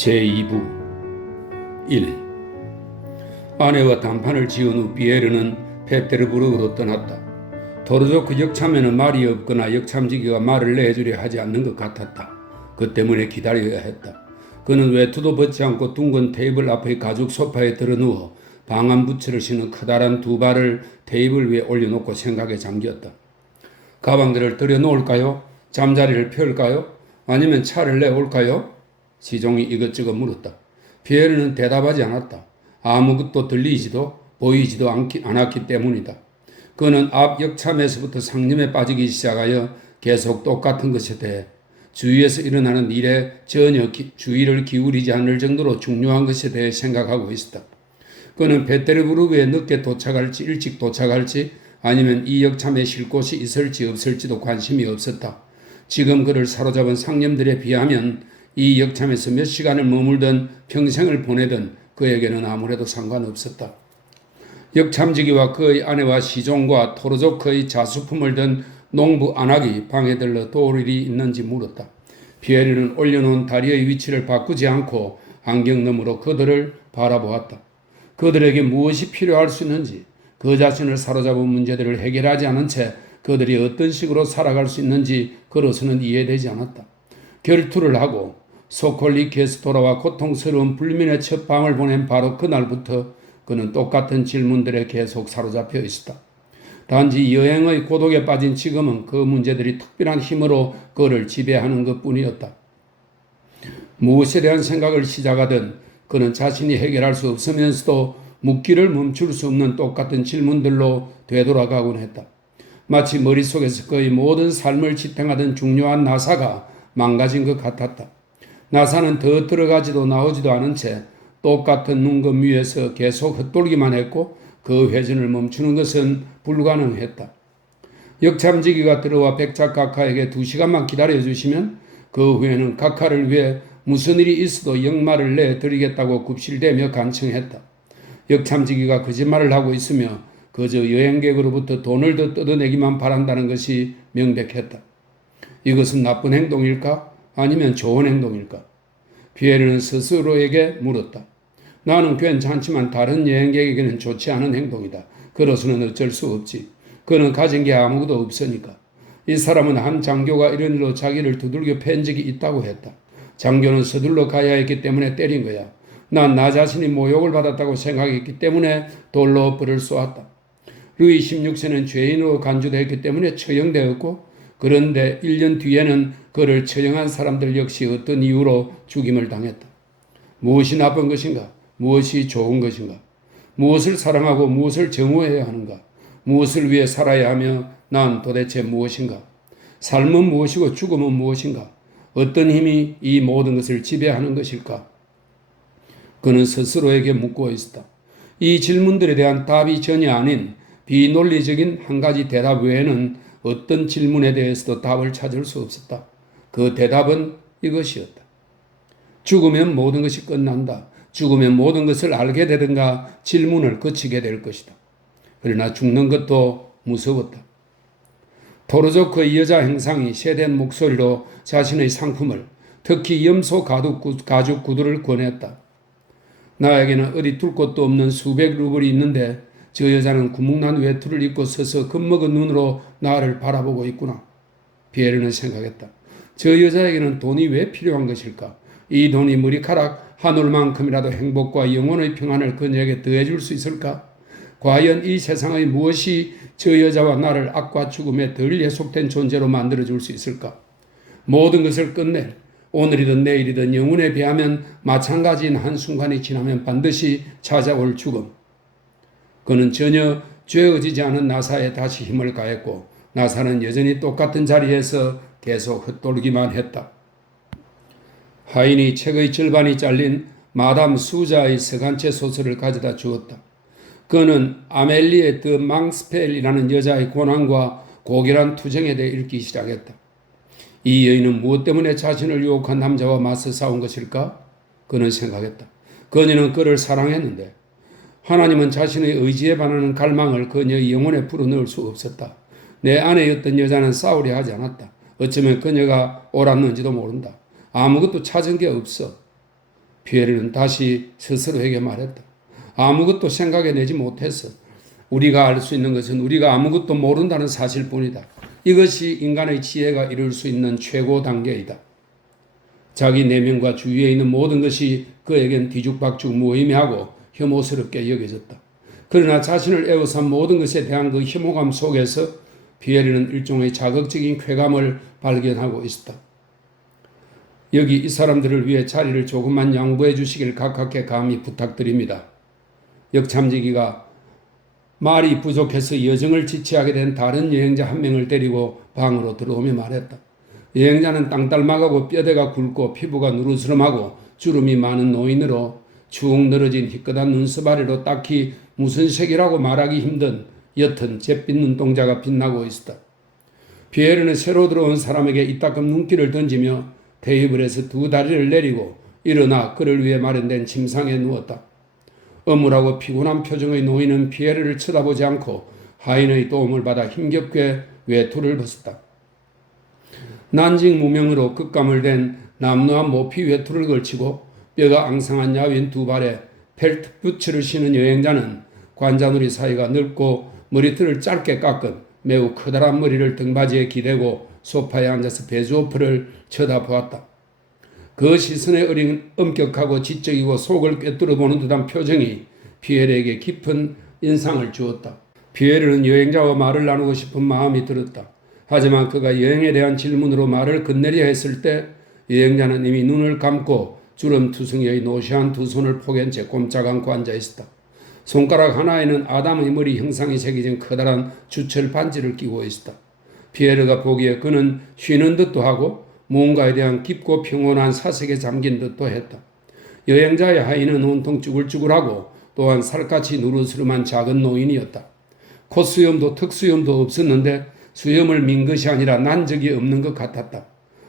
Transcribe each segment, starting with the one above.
제2부 1. 아내와 단판을 지은 후 비에르는 페테르부르크로 떠났다. 토르조크 역참에는 말이 없거나 역참지기가 말을 내주려 하지 않는 것 같았다. 그 때문에 기다려야 했다. 그는 외투도 벗지 않고 둥근 테이블 앞의 가죽 소파에 들어누워 방한 부츠를 신은 커다란 두 발을 테이블 위에 올려놓고 생각에 잠겼다. 가방들을 들여놓을까요? 잠자리를 펼까요? 아니면 차를 내올까요? 시종이 이것저것 물었다. 피에르는 대답하지 않았다. 아무것도 들리지도 보이지도 않았기 때문이다. 그는 앞 역참에서부터 상념에 빠지기 시작하여 계속 똑같은 것에 대해 주위에서 일어나는 일에 전혀 주의를 기울이지 않을 정도로 중요한 것에 대해 생각하고 있었다. 그는 페테르부르크에 늦게 도착할지 일찍 도착할지 아니면 이 역참에 쉴 곳이 있을지 없을지도 관심이 없었다. 지금 그를 사로잡은 상념들에 비하면 이 역참에서 몇 시간을 머물든 평생을 보내든 그에게는 아무래도 상관없었다. 역참지기와 그의 아내와 시종과 토르조크의 자수품을 든 농부 안악이 방에 들러 도울 일이 있는지 물었다. 피에르는 올려놓은 다리의 위치를 바꾸지 않고 안경 너머로 그들을 바라보았다. 그들에게 무엇이 필요할 수 있는지, 그 자신을 사로잡은 문제들을 해결하지 않은 채 그들이 어떤 식으로 살아갈 수 있는지 그로서는 이해되지 않았다. 결투를 하고 소콜리케에서 돌아와 고통스러운 불면의 첫 밤을 보낸 바로 그날부터 그는 똑같은 질문들에 계속 사로잡혀 있었다. 단지 여행의 고독에 빠진 지금은 그 문제들이 특별한 힘으로 그를 지배하는 것뿐이었다. 무엇에 대한 생각을 시작하든 그는 자신이 해결할 수 없으면서도 묻기를 멈출 수 없는 똑같은 질문들로 되돌아가곤 했다. 마치 머릿속에서 그의 모든 삶을 지탱하던 중요한 나사가 망가진 것 같았다. 나사는 더 들어가지도 나오지도 않은 채 똑같은 눈금 위에서 계속 헛돌기만 했고 그 회전을 멈추는 것은 불가능했다. 역참지기가 들어와 백작 각하에게 2시간만 기다려주시면 그 후에는 각하를 위해 무슨 일이 있어도 역마를 내드리겠다고 굽실대며 간청했다. 역참지기가 거짓말을 하고 있으며 그저 여행객으로부터 돈을 더 뜯어내기만 바란다는 것이 명백했다. 이것은 나쁜 행동일까? 아니면 좋은 행동일까? 피에르는 스스로에게 물었다. 나는 괜찮지만 다른 여행객에게는 좋지 않은 행동이다. 그로서는 어쩔 수 없지. 그는 가진 게 아무것도 없으니까. 이 사람은 한 장교가 이런 일로 자기를 두들겨 팬 적이 있다고 했다. 장교는 서둘러 가야 했기 때문에 때린 거야. 난 나 자신이 모욕을 받았다고 생각했기 때문에 돌로 뿔을 쏘았다. 루이 16세는 죄인으로 간주되었기 때문에 처형되었고 그런데 1년 뒤에는 그를 처형한 사람들 역시 어떤 이유로 죽임을 당했다. 무엇이 나쁜 것인가? 무엇이 좋은 것인가? 무엇을 사랑하고 무엇을 정오해야 하는가? 무엇을 위해 살아야 하며 난 도대체 무엇인가? 삶은 무엇이고 죽음은 무엇인가? 어떤 힘이 이 모든 것을 지배하는 것일까? 그는 스스로에게 묻고 있었다. 이 질문들에 대한 답이 전혀 아닌 비논리적인 한 가지 대답 외에는 어떤 질문에 대해서도 답을 찾을 수 없었다. 그 대답은 이것이었다. 죽으면 모든 것이 끝난다. 죽으면 모든 것을 알게 되든가 질문을 거치게 될 것이다. 그러나 죽는 것도 무서웠다. 토르조크의 여자 행상이 세된 목소리로 자신의 상품을, 특히 염소 가죽 구두를 권했다. 나에게는 어디 둘 곳도 없는 수백 루블이 있는데 저 여자는 구멍난 외투를 입고 서서 겁먹은 눈으로 나를 바라보고 있구나. 피에르는 생각했다. 저 여자에게는 돈이 왜 필요한 것일까? 이 돈이 머리카락 한 올만큼이라도 행복과 영혼의 평안을 그녀에게 더해줄 수 있을까? 과연 이 세상의 무엇이 저 여자와 나를 악과 죽음에 덜 예속된 존재로 만들어줄 수 있을까? 모든 것을 끝낼 오늘이든 내일이든 영혼에 비하면 마찬가지인 한순간이 지나면 반드시 찾아올 죽음. 그는 전혀 죄어지지 않은 나사에 다시 힘을 가했고 나사는 여전히 똑같은 자리에서 계속 헛돌기만 했다. 하인이 책의 절반이 잘린 마담 수자의 서간체 소설을 가져다 주었다. 그는 아멜리에 드 망스펠이라는 여자의 고난과 고결한 투정에 대해 읽기 시작했다. 이 여인은 무엇 때문에 자신을 유혹한 남자와 맞서 싸운 것일까? 그는 생각했다. 그녀는 그를 사랑했는데 하나님은 자신의 의지에 반하는 갈망을 그녀의 영혼에 불어넣을 수 없었다. 내 아내였던 여자는 싸우려 하지 않았다. 어쩌면 그녀가 옳았는지도 모른다. 아무것도 찾은 게 없어. 피에르는 다시 스스로에게 말했다. 아무것도 생각해내지 못했어. 우리가 알 수 있는 것은 우리가 아무것도 모른다는 사실뿐이다. 이것이 인간의 지혜가 이룰 수 있는 최고 단계이다. 자기 내면과 주위에 있는 모든 것이 그에겐 뒤죽박죽 무의미하고 혐오스럽게 여겨졌다. 그러나 자신을 에워싼 모든 것에 대한 그 혐오감 속에서 피에르는 일종의 자극적인 쾌감을 발견하고 있었다. 여기 이 사람들을 위해 자리를 조금만 양보해 주시길 가깝게 감히 부탁드립니다. 역참지기가 말이 부족해서 여정을 지체하게 된 다른 여행자 한 명을 데리고 방으로 들어오며 말했다. 여행자는 땅딸막하고 뼈대가 굵고 피부가 누르스름하고 주름이 많은 노인으로 축 늘어진 희끗한 눈썹 아래로 딱히 무슨 색이라고 말하기 힘든 옅은 잿빛 눈동자가 빛나고 있었다. 피에르는 새로 들어온 사람에게 이따금 눈길을 던지며 테이블에서 두 다리를 내리고 일어나 그를 위해 마련된 침상에 누웠다. 어물하고 피곤한 표정의 노인은 피에르를 쳐다보지 않고 하인의 도움을 받아 힘겹게 외투를 벗었다. 난징 무명으로 끝감을 댄 남루한 모피 외투를 걸치고 뼈가 앙상한 야윈 두 발에 펠트 부츠를 신은 여행자는 관자놀이 사이가 넓고 머리털을 짧게 깎은 매우 커다란 머리를 등받이에 기대고 소파에 앉아서 베주오프를 쳐다보았다. 그 시선의 어린 엄격하고 지적이고 속을 꿰뚫어보는 듯한 표정이 피에르에게 깊은 인상을 주었다. 피에르는 여행자와 말을 나누고 싶은 마음이 들었다. 하지만 그가 여행에 대한 질문으로 말을 건네려 했을 때 여행자는 이미 눈을 감고 주름투성이의 노시한 두 손을 포갠 채 꼼짝 않고 앉아 있었다. 손가락 하나에는 아담의 머리 형상이 새겨진 커다란 주철 반지를 끼고 있었다. 피에르가 보기에 그는 쉬는 듯도 하고 무언가에 대한 깊고 평온한 사색에 잠긴 듯도 했다. 여행자의 하인은 온통 쭈글쭈글하고 또한 살갗이 누르스름한 작은 노인이었다. 콧수염도 턱수염도 없었는데 수염을 민 것이 아니라 난 적이 없는 것 같았다.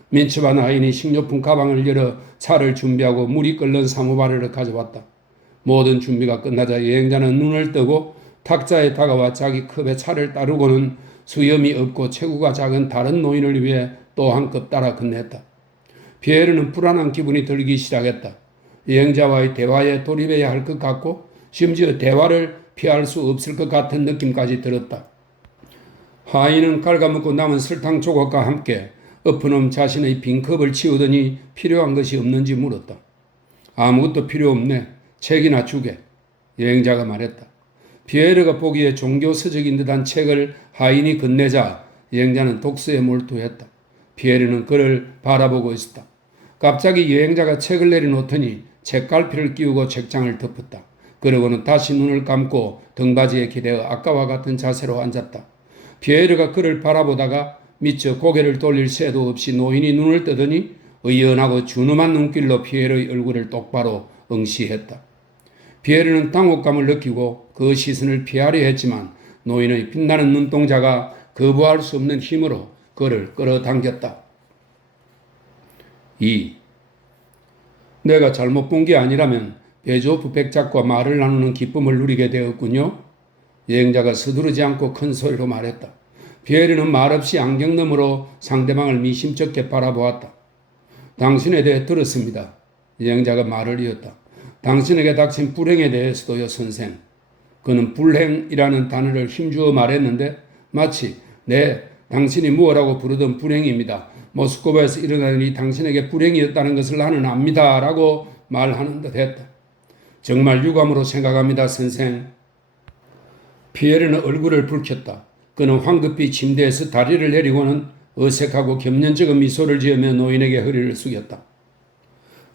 민첩한 하인이 식료품 가방을 열어 차를 준비하고 물이 끓는 사모바를 가져왔다. 모든 준비가 끝나자 여행자는 눈을 뜨고 탁자에 다가와 자기 컵에 차를 따르고는 수염이 없고 체구가 작은 다른 노인을 위해 또 한 컵 따라 건넸다. 피에르는 불안한 기분이 들기 시작했다. 여행자와의 대화에 돌입해야 할 것 같고 심지어 대화를 피할 수 없을 것 같은 느낌까지 들었다. 하인은 갉아먹고 남은 설탕 조각과 함께 엎어놓은 자신의 빈 컵을 치우더니 필요한 것이 없는지 물었다. 아무것도 필요 없네. 책이나 주게. 여행자가 말했다. 피에르가 보기에 종교 서적인 듯한 책을 하인이 건네자 여행자는 독서에 몰두했다. 피에르는 그를 바라보고 있었다. 갑자기 여행자가 책을 내려놓더니 책갈피를 끼우고 책장을 덮었다. 그러고는 다시 눈을 감고 등받이에 기대어 아까와 같은 자세로 앉았다. 피에르가 그를 바라보다가 미처 고개를 돌릴 새도 없이 노인이 눈을 뜨더니 의연하고 준엄한 눈길로 피에르의 얼굴을 똑바로 응시했다. 피에르는 당혹감을 느끼고 그 시선을 피하려 했지만 노인의 빛나는 눈동자가 거부할 수 없는 힘으로 그를 끌어당겼다. 2. 내가 잘못 본 게 아니라면 베조프 백작과 말을 나누는 기쁨을 누리게 되었군요. 여행자가 서두르지 않고 큰 소리로 말했다. 피에르는 말없이 안경 너머로 상대방을 미심쩍게 바라보았다. 당신에 대해 들었습니다. 여행자가 말을 이었다. 당신에게 닥친 불행에 대해서도요, 선생. 그는 불행이라는 단어를 힘주어 말했는데 마치 네, 당신이 무엇라고 부르던 불행입니다. 모스크바에서 일어나는 이 당신에게 불행이었다는 것을 나는 압니다. 라고 말하는 듯 했다. 정말 유감으로 생각합니다, 선생. 피에르는 얼굴을 붉혔다. 그는 황급히 침대에서 다리를 내리고는 어색하고 겸연쩍은 미소를 지으며 노인에게 허리를 숙였다.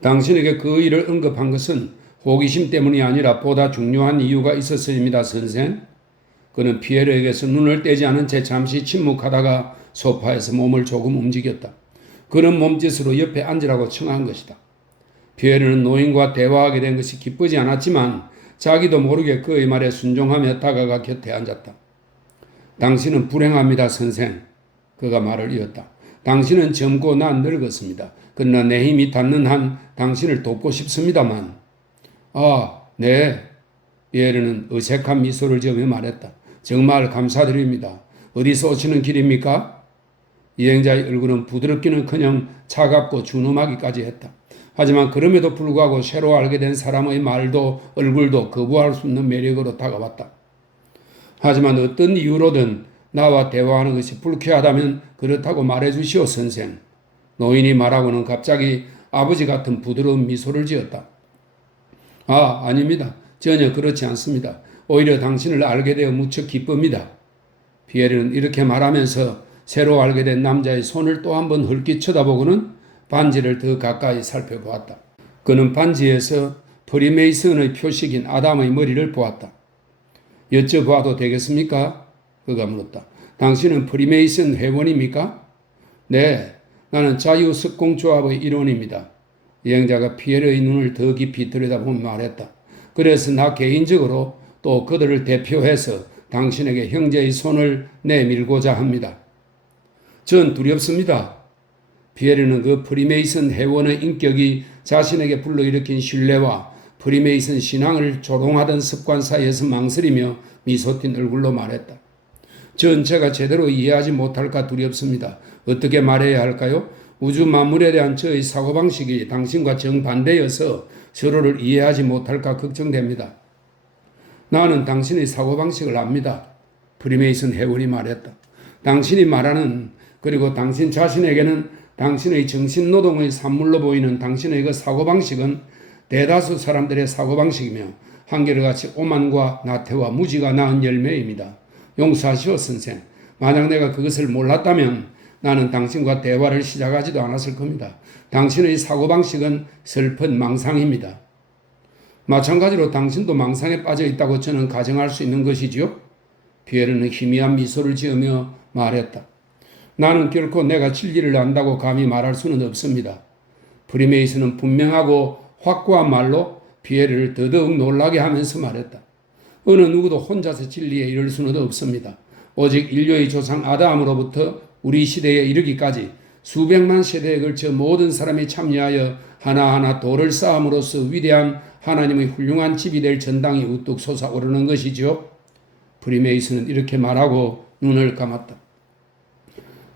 당신에게 그 일을 언급한 것은 호기심 때문이 아니라 보다 중요한 이유가 있었습니다, 선생. 그는 피에르에게서 눈을 떼지 않은 채 잠시 침묵하다가 소파에서 몸을 조금 움직였다. 그는 몸짓으로 옆에 앉으라고 청한 것이다. 피에르는 노인과 대화하게 된 것이 기쁘지 않았지만 자기도 모르게 그의 말에 순종하며 다가가 곁에 앉았다. 당신은 불행합니다, 선생. 그가 말을 이었다. 당신은 젊고 난 늙었습니다. 그러나 내 힘이 닿는 한 당신을 돕고 싶습니다만. 아, 네. 피에르는 어색한 미소를 지으며 말했다. 정말 감사드립니다. 어디서 오시는 길입니까? 여행자의 얼굴은 부드럽기는커녕 차갑고 준엄하기까지 했다. 하지만 그럼에도 불구하고 새로 알게 된 사람의 말도 얼굴도 거부할 수 없는 매력으로 다가왔다. 하지만 어떤 이유로든 나와 대화하는 것이 불쾌하다면 그렇다고 말해주시오 선생. 노인이 말하고는 갑자기 아버지 같은 부드러운 미소를 지었다. 아닙니다. 전혀 그렇지 않습니다. 오히려 당신을 알게 되어 무척 기쁩니다. 피에르는 이렇게 말하면서 새로 알게 된 남자의 손을 또 한 번 헐기 쳐다보고는 반지를 더 가까이 살펴보았다. 그는 반지에서 프리메이슨의 표식인 아담의 머리를 보았다. 여쭤봐도 되겠습니까? 그가 물었다. 당신은 프리메이슨 회원입니까? 네, 나는 자유석공조합의 일원입니다. 여행자가 피에르의 눈을 더 깊이 들여다보며 말했다. 그래서 나 개인적으로 또 그들을 대표해서 당신에게 형제의 손을 내밀고자 합니다. 전 두렵습니다. 피에르는 그 프리메이슨 회원의 인격이 자신에게 불러일으킨 신뢰와 프리메이슨 신앙을 조롱하던 습관 사이에서 망설이며 미소 띤 얼굴로 말했다. 전 제가 제대로 이해하지 못할까 두렵습니다. 어떻게 말해야 할까요? 우주 만물에 대한 저의 사고방식이 당신과 정반대여서 서로를 이해하지 못할까 걱정됩니다. 나는 당신의 사고방식을 압니다. 프리메이슨 회원이 말했다. 당신이 말하는 그리고 당신 자신에게는 당신의 정신노동의 산물로 보이는 당신의 그 사고방식은 대다수 사람들의 사고방식이며 한결같이 오만과 나태와 무지가 낳은 열매입니다. 용서하시오 선생. 만약 내가 그것을 몰랐다면 나는 당신과 대화를 시작하지도 않았을 겁니다. 당신의 사고방식은 슬픈 망상입니다. 마찬가지로 당신도 망상에 빠져 있다고 저는 가정할 수 있는 것이지요? 피에르는 희미한 미소를 지으며 말했다. 나는 결코 내가 진리를 안다고 감히 말할 수는 없습니다. 프리메이슨은 분명하고 확고한 말로 피에르를 더더욱 놀라게 하면서 말했다. 어느 누구도 혼자서 진리에 이를 수는 없습니다. 오직 인류의 조상 아담으로부터 우리 시대에 이르기까지 수백만 세대에 걸쳐 모든 사람이 참여하여 하나하나 돌을 쌓음으로써 위대한 하나님의 훌륭한 집이 될 전당이 우뚝 솟아오르는 것이지요. 프리메이슨은 이렇게 말하고 눈을 감았다.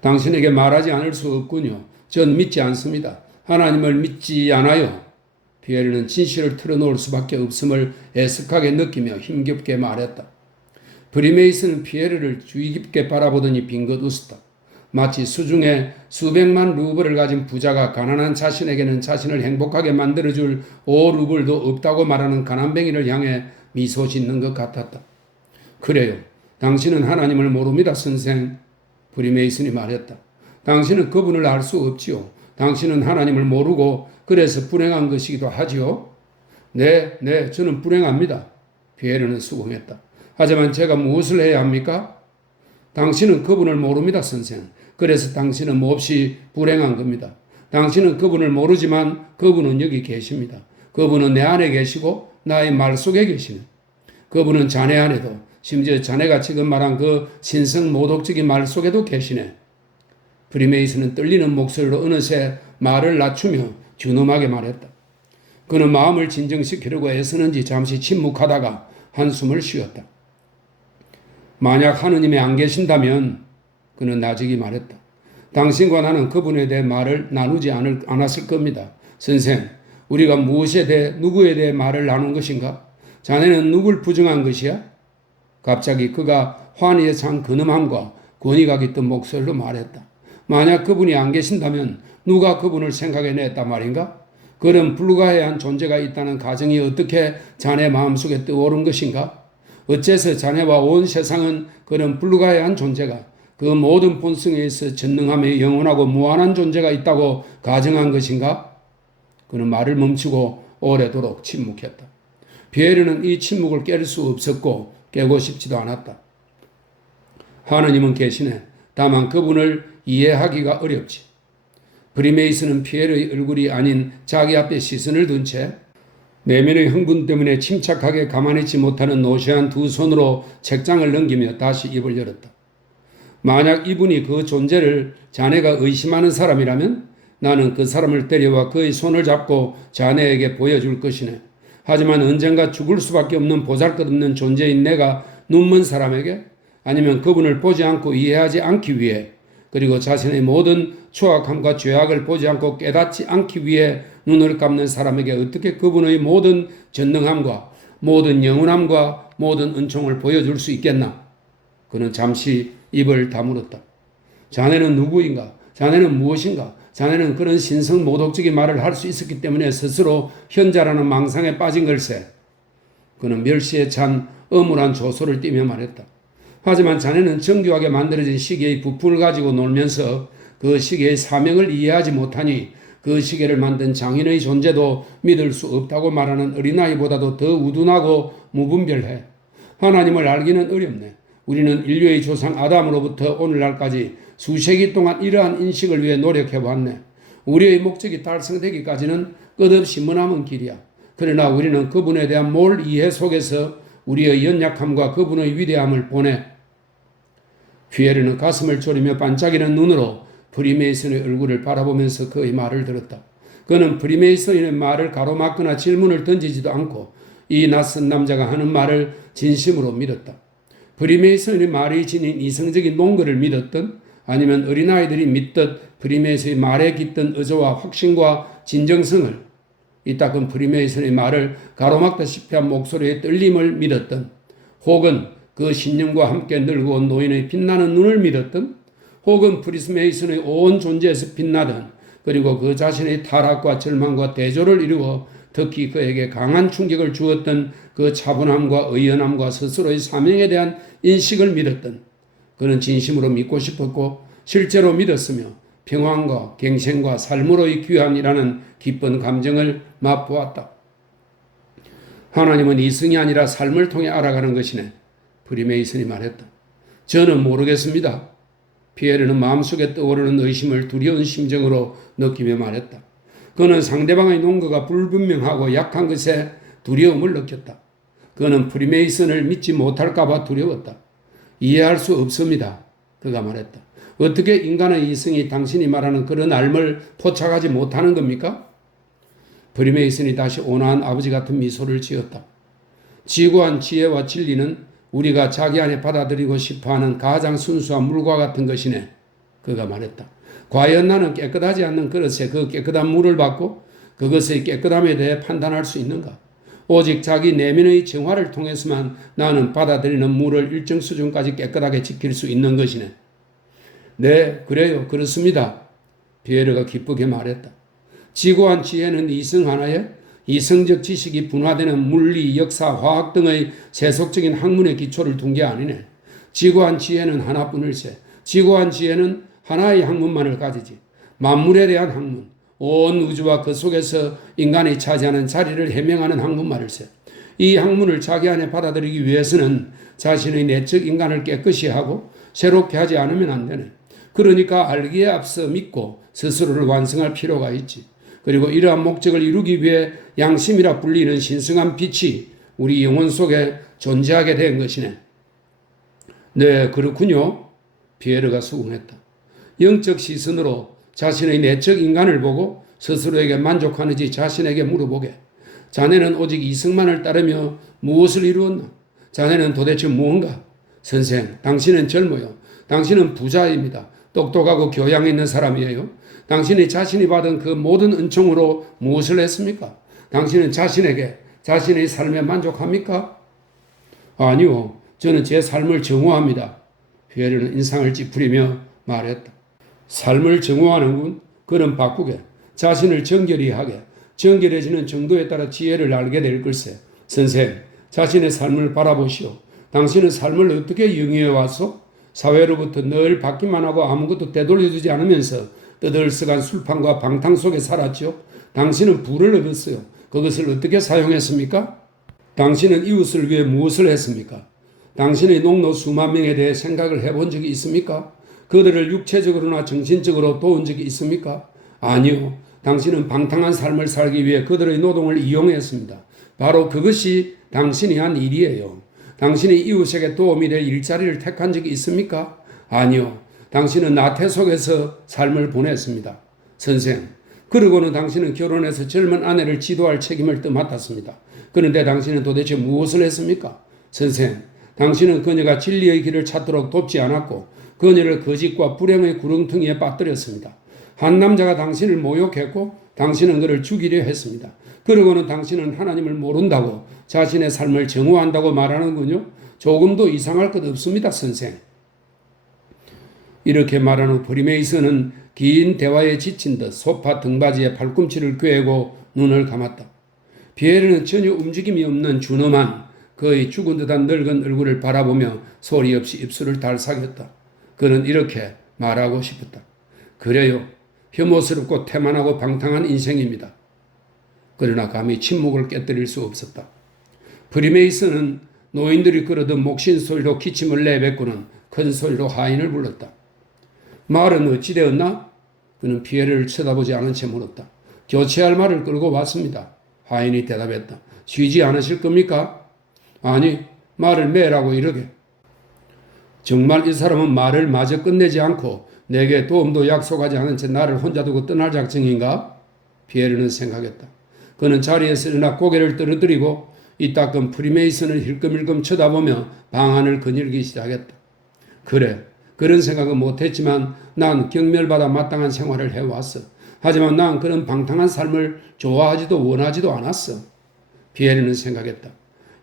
당신에게 말하지 않을 수 없군요. 전 믿지 않습니다. 하나님을 믿지 않아요. 피에르는 진실을 털어놓을 수밖에 없음을 애석하게 느끼며 힘겹게 말했다. 프리메이슨은 피에르를 주의 깊게 바라보더니 빙긋 웃었다. 마치 수중에 수백만 루블을 가진 부자가 가난한 자신에게는 자신을 행복하게 만들어줄 5루블도 없다고 말하는 가난뱅이를 향해 미소 짓는 것 같았다. 그래요. 당신은 하나님을 모릅니다, 선생. 프리메이슨이 말했다. 당신은 그분을 알 수 없지요. 당신은 하나님을 모르고 그래서 불행한 것이기도 하지요. 네, 저는 불행합니다. 피에르는 수긍했다. 하지만 제가 무엇을 해야 합니까? 당신은 그분을 모릅니다, 선생. 그래서 당신은 몹시 불행한 겁니다. 당신은 그분을 모르지만 그분은 여기 계십니다. 그분은 내 안에 계시고 나의 말 속에 계시네. 그분은 자네 안에도 심지어 자네가 지금 말한 그 신성 모독적인 말 속에도 계시네. 프리메이슨은 떨리는 목소리로 어느새 말을 낮추며 준엄하게 말했다. 그는 마음을 진정시키려고 애쓰는지 잠시 침묵하다가 한숨을 쉬었다. 만약 하느님이 안 계신다면 그는 나직이 말했다. 당신과 나는 그분에 대해 말을 나누지 않았을 겁니다. 선생, 우리가 무엇에 대해 누구에 대해 말을 나눈 것인가? 자네는 누굴 부정한 것이야? 갑자기 그가 환희에 찬 근엄함과 권위가 깃든 목소리로 말했다. 만약 그분이 안 계신다면 누가 그분을 생각해냈단 말인가? 그런 불가해한 존재가 있다는 가정이 어떻게 자네 마음속에 떠오른 것인가? 어째서 자네와 온 세상은 그런 불가해한 존재가 그 모든 본성에 있어 전능함에 영원하고 무한한 존재가 있다고 가정한 것인가? 그는 말을 멈추고 오래도록 침묵했다. 피에르는 이 침묵을 깰 수 없었고 깨고 싶지도 않았다. 하느님은 계시네. 다만 그분을 이해하기가 어렵지. 프리메이슨은 피에르의 얼굴이 아닌 자기 앞에 시선을 둔 채 내면의 흥분 때문에 침착하게 가만히지 못하는 노쇠한 두 손으로 책장을 넘기며 다시 입을 열었다. 만약 이분이 그 존재를 자네가 의심하는 사람이라면 나는 그 사람을 데려와 그의 손을 잡고 자네에게 보여줄 것이네. 하지만 언젠가 죽을 수밖에 없는 보잘것없는 존재인 내가 눈먼 사람에게 아니면 그분을 보지 않고 이해하지 않기 위해 그리고 자신의 모든 추악함과 죄악을 보지 않고 깨닫지 않기 위해 눈을 감는 사람에게 어떻게 그분의 모든 전능함과 모든 영원함과 모든 은총을 보여줄 수 있겠나? 그는 잠시 입을 다물었다. 자네는 누구인가? 자네는 무엇인가? 자네는 그런 신성모독적인 말을 할 수 있었기 때문에 스스로 현자라는 망상에 빠진 걸세. 그는 멸시에 찬 엄울한 조소를 띠며 말했다. 하지만 자네는 정교하게 만들어진 시계의 부품을 가지고 놀면서 그 시계의 사명을 이해하지 못하니 그 시계를 만든 장인의 존재도 믿을 수 없다고 말하는 어린아이보다도 더 우둔하고 무분별해. 하나님을 알기는 어렵네. 우리는 인류의 조상 아담으로부터 오늘날까지 수세기 동안 이러한 인식을 위해 노력해왔네. 우리의 목적이 달성되기까지는 끝없이 머나먼 길이야. 그러나 우리는 그분에 대한 몰 이해 속에서 우리의 연약함과 그분의 위대함을 보내. 피에르는 가슴을 졸이며 반짝이는 눈으로 프리메이슨의 얼굴을 바라보면서 그의 말을 들었다. 그는 프리메이슨의 말을 가로막거나 질문을 던지지도 않고 이 낯선 남자가 하는 말을 진심으로 믿었다. 프리메이슨의 말이 지닌 이성적인 논거를 믿었던 아니면 어린아이들이 믿듯 프리메이슨의 말에 깃든 의조와 확신과 진정성을 이따금 프리메이슨의 말을 가로막다시피 한 목소리의 떨림을 믿었던 혹은 그 신념과 함께 늙어온 노인의 빛나는 눈을 믿었던 혹은 프리메이슨의 온 존재에서 빛나던 그리고 그 자신의 타락과 절망과 대조를 이루어 특히 그에게 강한 충격을 주었던 그 차분함과 의연함과 스스로의 사명에 대한 인식을 믿었던 그는 진심으로 믿고 싶었고 실제로 믿었으며 평안과 갱생과 삶으로의 귀함이라는 기쁜 감정을 맛보았다. 하나님은 이성이 아니라 삶을 통해 알아가는 것이네. 프리메이슨이 말했다. 저는 모르겠습니다. 피에르는 마음속에 떠오르는 의심을 두려운 심정으로 느끼며 말했다. 그는 상대방의 논거가 불분명하고 약한 것에 두려움을 느꼈다. 그는 프리메이슨을 믿지 못할까 봐 두려웠다. 이해할 수 없습니다. 그가 말했다. 어떻게 인간의 이성이 당신이 말하는 그런 삶을 포착하지 못하는 겁니까? 프리메이슨이 다시 온화한 아버지 같은 미소를 지었다. 지고한 지혜와 진리는 우리가 자기 안에 받아들이고 싶어하는 가장 순수한 물과 같은 것이네. 그가 말했다. 과연 나는 깨끗하지 않는 그릇에 그 깨끗한 물을 받고 그것의 깨끗함에 대해 판단할 수 있는가? 오직 자기 내면의 정화를 통해서만 나는 받아들이는 물을 일정 수준까지 깨끗하게 지킬 수 있는 것이네. 네, 그래요. 그렇습니다. 피에르가 기쁘게 말했다. 지고한 지혜는 이성 하나에 이성적 지식이 분화되는 물리, 역사, 화학 등의 세속적인 학문의 기초를 둔 게 아니네. 지고한 지혜는 하나뿐일세. 지고한 지혜는 하나의 학문만을 가지지. 만물에 대한 학문, 온 우주와 그 속에서 인간이 차지하는 자리를 해명하는 학문만일세. 이 학문을 자기 안에 받아들이기 위해서는 자신의 내적 인간을 깨끗이 하고 새롭게 하지 않으면 안 되네. 그러니까 알기에 앞서 믿고 스스로를 완성할 필요가 있지. 그리고 이러한 목적을 이루기 위해 양심이라 불리는 신성한 빛이 우리 영혼 속에 존재하게 된 것이네. 네, 그렇군요. 피에르가 수긍했다. 영적 시선으로 자신의 내적 인간을 보고 스스로에게 만족하는지 자신에게 물어보게. 자네는 오직 이성만을 따르며 무엇을 이루었나? 자네는 도대체 무언가? 선생, 당신은 젊어요. 당신은 부자입니다. 똑똑하고 교양 있는 사람이에요. 당신이 자신이 받은 그 모든 은총으로 무엇을 했습니까? 당신은 자신에게 자신의 삶에 만족합니까? 아니요. 저는 제 삶을 정오합니다. 피에르는 인상을 찌푸리며 말했다. 삶을 정오하는군. 그는 바꾸게. 자신을 정결히 하게. 정결해지는 정도에 따라 지혜를 알게 될 걸세. 선생, 자신의 삶을 바라보시오. 당신은 삶을 어떻게 영위해 왔소? 사회로부터 늘 받기만 하고 아무것도 되돌려주지 않으면서 떠들썩한 술판과 방탕 속에 살았죠. 당신은 부를 얻었어요. 그것을 어떻게 사용했습니까? 당신은 이웃을 위해 무엇을 했습니까? 당신의 농노 수만 명에 대해 생각을 해본 적이 있습니까? 그들을 육체적으로나 정신적으로 도운 적이 있습니까? 아니요. 당신은 방탕한 삶을 살기 위해 그들의 노동을 이용했습니다. 바로 그것이 당신이 한 일이에요. 당신이 이웃에게 도움이 될 일자리를 택한 적이 있습니까? 아니요. 당신은 나태 속에서 삶을 보냈습니다. 선생, 그러고는 당신은 결혼해서 젊은 아내를 지도할 책임을 또 맡았습니다. 그런데 당신은 도대체 무엇을 했습니까? 선생, 당신은 그녀가 진리의 길을 찾도록 돕지 않았고 그녀를 거짓과 불행의 구렁텅이에 빠뜨렸습니다. 한 남자가 당신을 모욕했고 당신은 그를 죽이려 했습니다. 그러고는 당신은 하나님을 모른다고 자신의 삶을 정오한다고 말하는군요. 조금도 이상할 것 없습니다, 선생. 이렇게 말한 후 프리메이슨은 긴 대화에 지친 듯 소파 등받이에 팔꿈치를 꿰고 눈을 감았다. 피에르는 전혀 움직임이 없는 준엄한 거의 죽은 듯한 늙은 얼굴을 바라보며 소리 없이 입술을 달싹였다. 그는 이렇게 말하고 싶었다. 그래요. 혐오스럽고 태만하고 방탕한 인생입니다. 그러나 감히 침묵을 깨뜨릴 수 없었다. 프리메이슨은 노인들이 끌어든 목신 소리로 기침을 내뱉고는 큰 소리로 하인을 불렀다. 말은 어찌 되었나? 그는 피에르를 쳐다보지 않은 채 물었다. 교체할 말을 끌고 왔습니다. 하인이 대답했다. 쉬지 않으실 겁니까? 아니, 말을 매라고 이러게. 정말 이 사람은 말을 마저 끝내지 않고 내게 도움도 약속하지 않은 채 나를 혼자 두고 떠날 작정인가? 피에르는 생각했다. 그는 자리에서 일어나 고개를 떨어뜨리고 이따금 프리메이슨을 힐끔힐끔 쳐다보며 방안을 거닐기 시작했다. 그래, 그런 생각은 못했지만 난 경멸받아 마땅한 생활을 해왔어. 하지만 난 그런 방탕한 삶을 좋아하지도 원하지도 않았어. 피에르는 생각했다.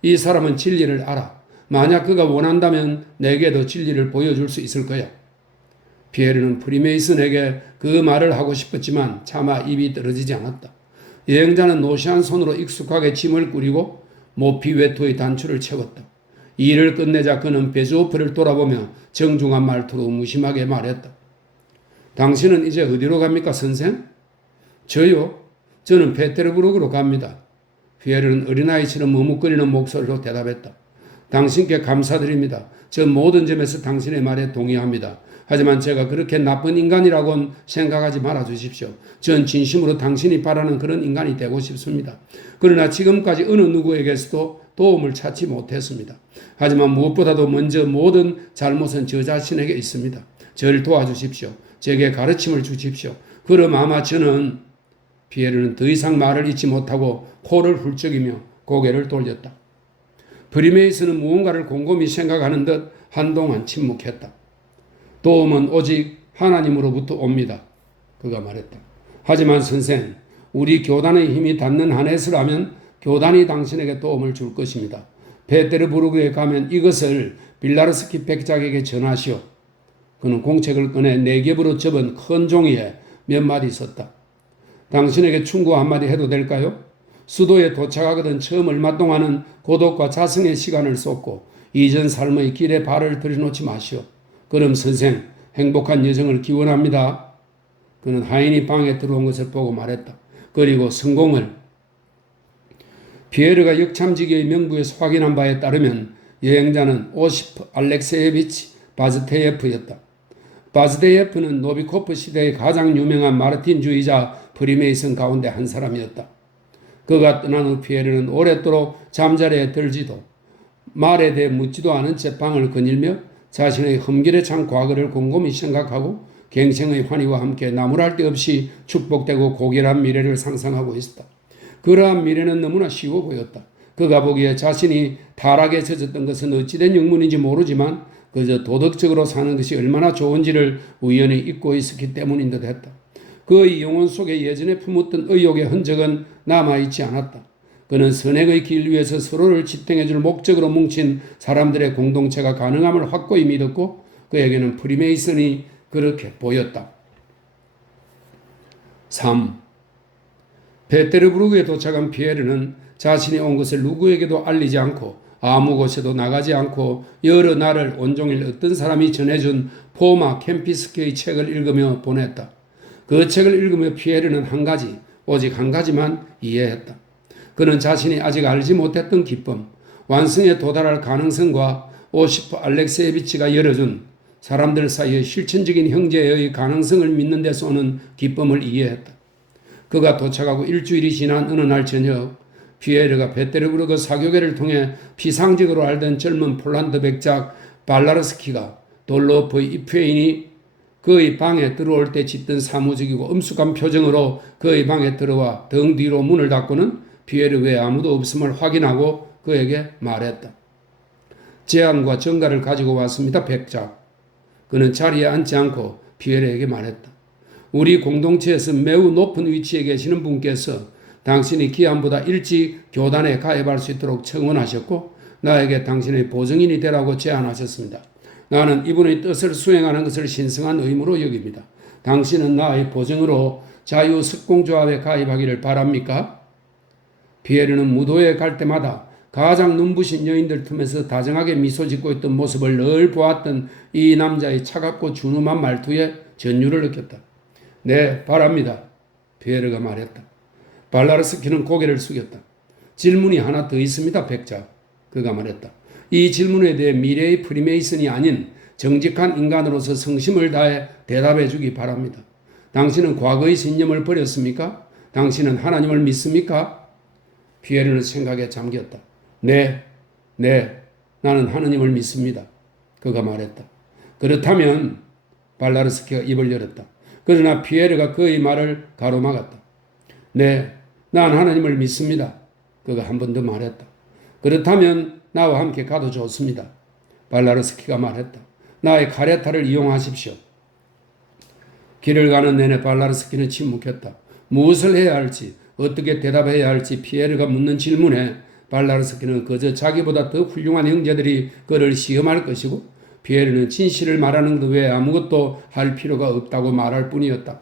이 사람은 진리를 알아. 만약 그가 원한다면 내게도 진리를 보여줄 수 있을 거야. 피에르는 프리메이슨에게 그 말을 하고 싶었지만 차마 입이 떨어지지 않았다. 여행자는 노시한 손으로 익숙하게 짐을 꾸리고 모피 외투의 단추를 채웠다. 이 일을 끝내자 그는 베조프를 돌아보며 정중한 말투로 무심하게 말했다. 당신은 이제 어디로 갑니까, 선생? 저요? 저는 페테르부르크로 갑니다. 피에르는 어린아이처럼 머뭇거리는 목소리로 대답했다. 당신께 감사드립니다. 저 모든 점에서 당신의 말에 동의합니다. 하지만 제가 그렇게 나쁜 인간이라고는 생각하지 말아주십시오. 전 진심으로 당신이 바라는 그런 인간이 되고 싶습니다. 그러나 지금까지 어느 누구에게서도 도움을 찾지 못했습니다. 하지만 무엇보다도 먼저 모든 잘못은 저 자신에게 있습니다. 저를 도와주십시오. 제게 가르침을 주십시오. 그럼 아마 저는 피에르는 더 이상 말을 잇지 못하고 코를 훌쩍이며 고개를 돌렸다. 프리메이슨은 무언가를 곰곰이 생각하는 듯 한동안 침묵했다. 도움은 오직 하나님으로부터 옵니다. 그가 말했다. 하지만 선생, 우리 교단의 힘이 닿는 한에서라면 교단이 당신에게 도움을 줄 것입니다. 페테르부르크에 가면 이것을 빌라르스키 백작에게 전하시오. 그는 공책을 꺼내 네 겹으로 접은 큰 종이에 몇 마디 썼다. 당신에게 충고 한마디 해도 될까요? 수도에 도착하거든 처음 얼마 동안은 고독과 자성의 시간을 쏟고 이전 삶의 길에 발을 들여놓지 마시오. 그럼 선생, 행복한 여정을 기원합니다. 그는 하인이 방에 들어온 것을 보고 말했다. 그리고 성공을. 피에르가 역참지기의 명부에서 확인한 바에 따르면 여행자는 오시프 알렉세예비치 바즈테예프였다. 바즈테예프는 노비코프 시대의 가장 유명한 마르틴주의자 프리메이슨 가운데 한 사람이었다. 그가 떠난 후 피에르는 오랫도록 잠자리에 들지도 말에 대해 묻지도 않은 채 방을 거닐며 자신의 흠결에 찬 과거를 곰곰이 생각하고 갱생의 환희와 함께 나무랄 데 없이 축복되고 고결한 미래를 상상하고 있었다. 그러한 미래는 너무나 쉬워 보였다. 그가 보기에 자신이 타락에 젖었던 것은 어찌된 영문인지 모르지만 그저 도덕적으로 사는 것이 얼마나 좋은지를 우연히 잊고 있었기 때문인 듯 했다. 그의 영혼 속에 예전에 품었던 의욕의 흔적은 남아있지 않았다. 그는 선행의 길 위에서 서로를 지탱해줄 목적으로 뭉친 사람들의 공동체가 가능함을 확고히 믿었고 그에게는 프리메이슨이 그렇게 보였다. 3. 페테르부르크에 도착한 피에르는 자신이 온 것을 누구에게도 알리지 않고 아무 곳에도 나가지 않고 여러 날을 온종일 어떤 사람이 전해준 포마 캠피스키의 책을 읽으며 보냈다. 그 책을 읽으며 피에르는 한 가지, 오직 한 가지만 이해했다. 그는 자신이 아직 알지 못했던 기쁨, 완성에 도달할 가능성과 오시프 알렉세예비치가 열어준 사람들 사이의 실천적인 형제의 가능성을 믿는 데서 오는 기쁨을 이해했다. 그가 도착하고 일주일이 지난 어느 날 저녁 피에르가 페테르부르크 사교계를 통해 피상적으로 알던 젊은 폴란드 백작 발라르스키가 돌로프의 입회인이 그의 방에 들어올 때 짓던 사무적이고 엄숙한 표정으로 그의 방에 들어와 등 뒤로 문을 닫고는 피에르 외에 아무도 없음을 확인하고 그에게 말했다. 제안과 전가를 가지고 왔습니다, 백작. 그는 자리에 앉지 않고 피에르에게 말했다. 우리 공동체에서 매우 높은 위치에 계시는 분께서 당신이 기한보다 일찍 교단에 가입할 수 있도록 청원하셨고 나에게 당신의 보증인이 되라고 제안하셨습니다. 나는 이분의 뜻을 수행하는 것을 신성한 의무로 여깁니다. 당신은 나의 보증으로 자유석공조합에 가입하기를 바랍니까? 피에르는 무도에 갈 때마다 가장 눈부신 여인들 틈에서 다정하게 미소 짓고 있던 모습을 늘 보았던 이 남자의 차갑고 준엄한 말투에 전율을 느꼈다. 네, 바랍니다. 피에르가 말했다. 발라르스키는 고개를 숙였다. 질문이 하나 더 있습니다, 백작. 그가 말했다. 이 질문에 대해 미래의 프리메이슨이 아닌 정직한 인간으로서 성심을 다해 대답해 주기 바랍니다. 당신은 과거의 신념을 버렸습니까? 당신은 하나님을 믿습니까? 피에르는 생각에 잠겼다. 네, 나는 하나님을 믿습니다. 그가 말했다. 그렇다면 발라르스키가 입을 열었다. 그러나 피에르가 그의 말을 가로막았다. 네, 난 하나님을 믿습니다. 그가 한 번 더 말했다. 그렇다면 나와 함께 가도 좋습니다. 발라르스키가 말했다. 나의 카레타를 이용하십시오. 길을 가는 내내 발라르스키는 침묵했다. 무엇을 해야 할지, 어떻게 대답해야 할지 피에르가 묻는 질문에 발라르스키는 그저 자기보다 더 훌륭한 형제들이 그를 시험할 것이고 피에르는 진실을 말하는 것 외에 아무것도 할 필요가 없다고 말할 뿐이었다.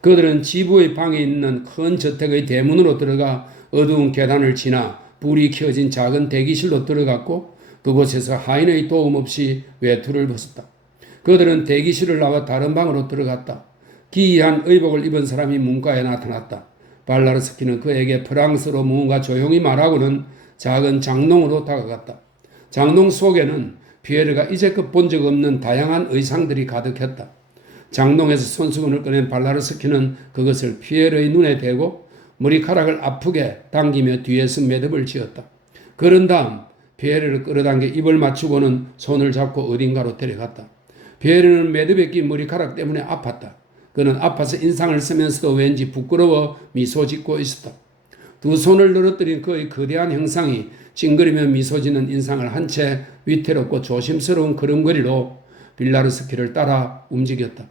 그들은 지부의 방에 있는 큰 저택의 대문으로 들어가 어두운 계단을 지나 불이 켜진 작은 대기실로 들어갔고 그곳에서 하인의 도움 없이 외투를 벗었다. 그들은 대기실을 나와 다른 방으로 들어갔다. 기이한 의복을 입은 사람이 문가에 나타났다. 발라르스키는 그에게 프랑스로 무언가 조용히 말하고는 작은 장롱으로 다가갔다. 장롱 속에는 피에르가 이제껏 본 적 없는 다양한 의상들이 가득했다. 장롱에서 손수건을 꺼낸 발라르스키는 그것을 피에르의 눈에 대고 머리카락을 아프게 당기며 뒤에서 매듭을 지었다. 그런 다음 피에르를 끌어당겨 입을 맞추고는 손을 잡고 어딘가로 데려갔다. 피에르는 매듭에 낀 머리카락 때문에 아팠다. 그는 아파서 인상을 쓰면서도 왠지 부끄러워 미소 짓고 있었다. 두 손을 늘어뜨린 그의 거대한 형상이 찡그리며 미소 짓는 인상을 한 채 위태롭고 조심스러운 걸음걸이로 빌라르스키를 따라 움직였다.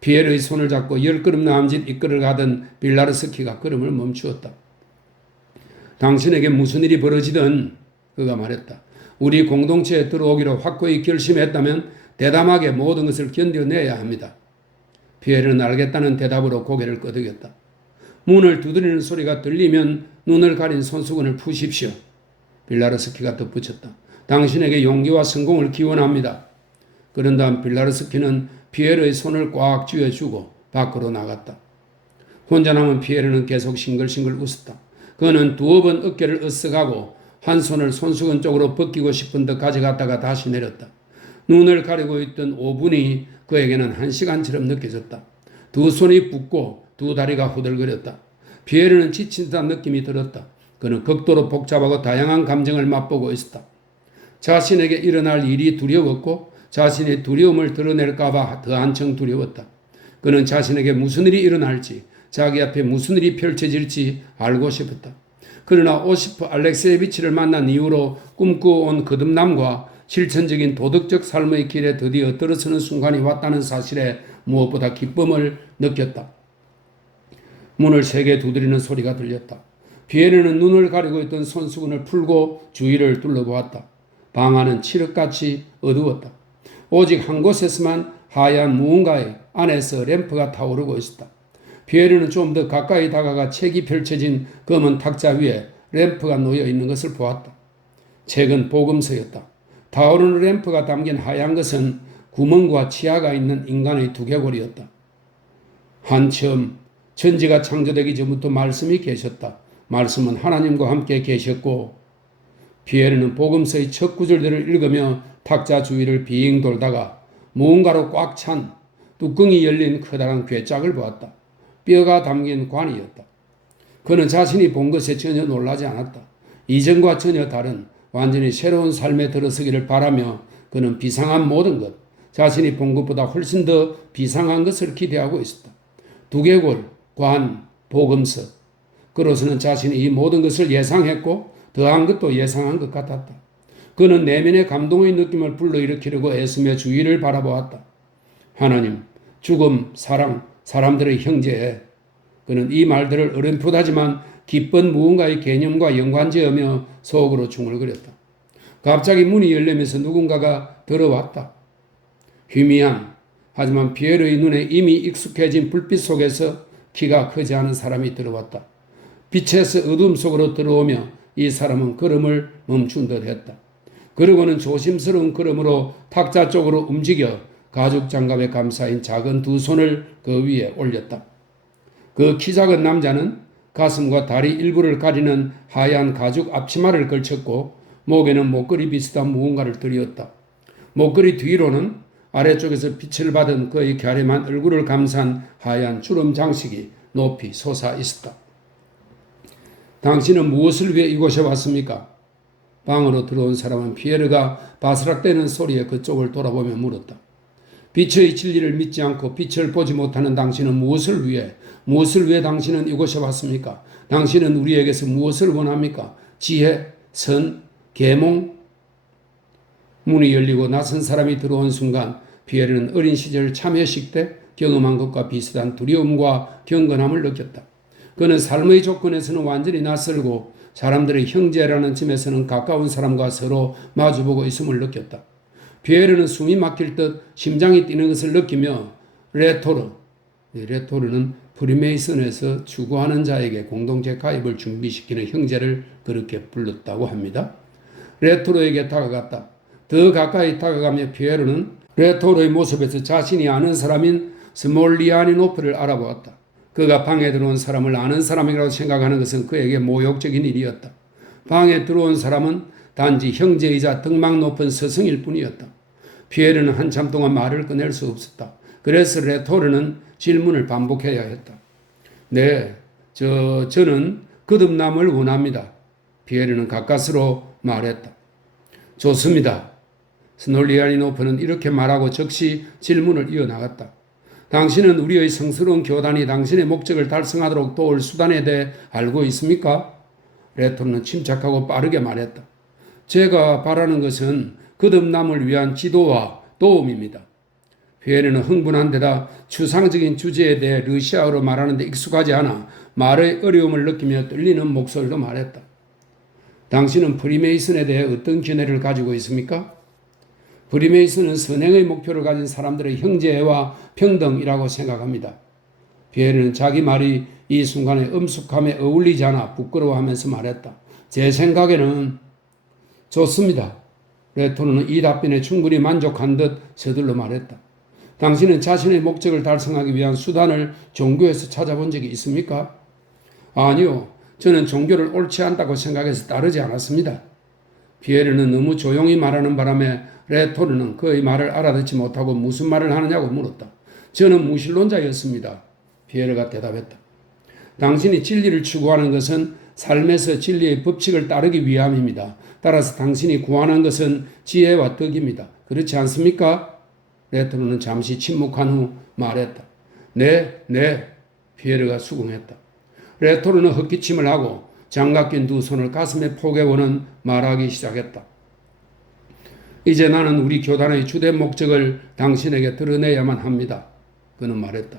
피에르의 손을 잡고 10걸음 남짓 이끌어가던 빌라르스키가 걸음을 멈추었다. 당신에게 무슨 일이 벌어지든 그가 말했다. 우리 공동체에 들어오기로 확고히 결심했다면 대담하게 모든 것을 견뎌내야 합니다. 피에르는 알겠다는 대답으로 고개를 끄덕였다. 문을 두드리는 소리가 들리면 눈을 가린 손수건을 푸십시오. 빌라르스키가 덧붙였다. 당신에게 용기와 성공을 기원합니다. 그런 다음 빌라르스키는 피에르의 손을 꽉 쥐어주고 밖으로 나갔다. 혼자 남은 피에르는 계속 싱글싱글 웃었다. 그는 두어 번 어깨를 으쓱하고 한 손을 손수건 쪽으로 벗기고 싶은 듯 가져갔다가 다시 내렸다. 눈을 가리고 있던 5분이 그에게는 1시간처럼 느껴졌다. 두 손이 붓고 두 다리가 후들거렸다. 피에르는 지친 듯한 느낌이 들었다. 그는 극도로 복잡하고 다양한 감정을 맛보고 있었다. 자신에게 일어날 일이 두려웠고 자신의 두려움을 드러낼까봐 더 한층 두려웠다. 그는 자신에게 무슨 일이 일어날지 자기 앞에 무슨 일이 펼쳐질지 알고 싶었다. 그러나 오시프 알렉세예비치를 만난 이후로 꿈꾸어온 거듭남과 실천적인 도덕적 삶의 길에 드디어 들어서는 순간이 왔다는 사실에 무엇보다 기쁨을 느꼈다. 문을 세게 두드리는 소리가 들렸다. 피에르는 눈을 가리고 있던 손수건을 풀고 주위를 둘러보았다. 방 안은 칠흑같이 어두웠다. 오직 한 곳에서만 하얀 무언가의 안에서 램프가 타오르고 있었다. 피에르는 좀 더 가까이 다가가 책이 펼쳐진 검은 탁자 위에 램프가 놓여 있는 것을 보았다. 책은 복음서였다. 타오르는 램프가 담긴 하얀 것은 구멍과 치아가 있는 인간의 두개골이었다. 한처음 천지가 창조되기 전부터 말씀이 계셨다. 말씀은 하나님과 함께 계셨고 피에르는 복음서의 첫 구절들을 읽으며 탁자 주위를 빙 돌다가 무언가로 꽉 찬 뚜껑이 열린 커다란 괴짝을 보았다. 뼈가 담긴 관이었다. 그는 자신이 본 것에 전혀 놀라지 않았다. 이전과 전혀 다른 완전히 새로운 삶에 들어서기를 바라며 그는 비상한 모든 것, 자신이 본 것보다 훨씬 더 비상한 것을 기대하고 있었다. 두개골, 관, 복음서. 그로서는 자신이 이 모든 것을 예상했고 더한 것도 예상한 것 같았다. 그는 내면의 감동의 느낌을 불러일으키려고 애쓰며 주위를 바라보았다. 하나님, 죽음, 사랑, 사람들의 형제. 그는 이 말들을 어렴풋하지만 기쁜 무언가의 개념과 연관지으며 속으로 중얼거렸다. 갑자기 문이 열리면서 누군가가 들어왔다. 희미한, 하지만 피에르의 눈에 이미 익숙해진 불빛 속에서 키가 크지 않은 사람이 들어왔다. 빛에서 어둠 속으로 들어오며 이 사람은 걸음을 멈춘 듯 했다. 그러고는 조심스러운 걸음으로 탁자 쪽으로 움직여 가죽 장갑에 감싸인 작은 두 손을 그 위에 올렸다. 그 키 작은 남자는 가슴과 다리 일부를 가리는 하얀 가죽 앞치마를 걸쳤고 목에는 목걸이 비슷한 무언가를 들이었다. 목걸이 뒤로는 아래쪽에서 빛을 받은 그의 갸름한 얼굴을 감싼 하얀 주름 장식이 높이 솟아 있었다. 당신은 무엇을 위해 이곳에 왔습니까? 방으로 들어온 사람은 피에르가 바스락대는 소리에 그쪽을 돌아보며 물었다. 빛의 진리를 믿지 않고 빛을 보지 못하는 당신은 무엇을 위해 당신은 이곳에 왔습니까? 당신은 우리에게서 무엇을 원합니까? 지혜, 선, 계몽? 문이 열리고 낯선 사람이 들어온 순간 피에르는 어린 시절 참회식 때 경험한 것과 비슷한 두려움과 경건함을 느꼈다. 그는 삶의 조건에서는 완전히 낯설고 사람들의 형제라는 점에서는 가까운 사람과 서로 마주보고 있음을 느꼈다. 피에르는 숨이 막힐 듯 심장이 뛰는 것을 느끼며 레토르는 프리메이슨에서 추구하는 자에게 공동체 가입을 준비시키는 형제를 그렇게 불렀다고 합니다. 레토르에게 다가갔다. 더 가까이 다가가며 피에르는 레토르의 모습에서 자신이 아는 사람인 스몰리아니노프를 알아보았다. 그가 방에 들어온 사람을 아는 사람이라고 생각하는 것은 그에게 모욕적인 일이었다. 방에 들어온 사람은 단지 형제이자 덕망 높은 스승일 뿐이었다. 피에르는 한참 동안 말을 꺼낼 수 없었다. 그래서 레토르는 질문을 반복해야 했다. 네, 저는 거듭남을 원합니다. 피에르는 가까스로 말했다. 좋습니다. 스놀리아니노프는 이렇게 말하고 즉시 질문을 이어나갔다. 당신은 우리의 성스러운 교단이 당신의 목적을 달성하도록 도울 수단에 대해 알고 있습니까? 레토르는 침착하고 빠르게 말했다. 제가 바라는 것은 거듭남을 위한 지도와 도움입니다. 피에르는 흥분한 데다 추상적인 주제에 대해 러시아어로 말하는 데 익숙하지 않아 말의 어려움을 느끼며 떨리는 목소리로 말했다. 당신은 프리메이슨에 대해 어떤 견해를 가지고 있습니까? 프리메이슨은 선행의 목표를 가진 사람들의 형제와 평등이라고 생각합니다. 피에르는 자기 말이 이 순간의 엄숙함에 어울리지 않아 부끄러워하면서 말했다. 제 생각에는 좋습니다. 레토르는 이 답변에 충분히 만족한 듯 서둘러 말했다. 당신은 자신의 목적을 달성하기 위한 수단을 종교에서 찾아본 적이 있습니까? 아니요. 저는 종교를 옳지 않다고 생각해서 따르지 않았습니다. 피에르는 너무 조용히 말하는 바람에 레토르는 그의 말을 알아듣지 못하고 무슨 말을 하느냐고 물었다. 저는 무신론자였습니다. 피에르가 대답했다. 당신이 진리를 추구하는 것은 삶에서 진리의 법칙을 따르기 위함입니다. 따라서 당신이 구하는 것은 지혜와 덕입니다. 그렇지 않습니까? 레토르는 잠시 침묵한 후 말했다. 네, 피에르가 수긍했다. 레토르는 헛기침을 하고 장갑 낀 두 손을 가슴에 포개고는 말하기 시작했다. 이제 나는 우리 교단의 주된 목적을 당신에게 드러내야만 합니다. 그는 말했다.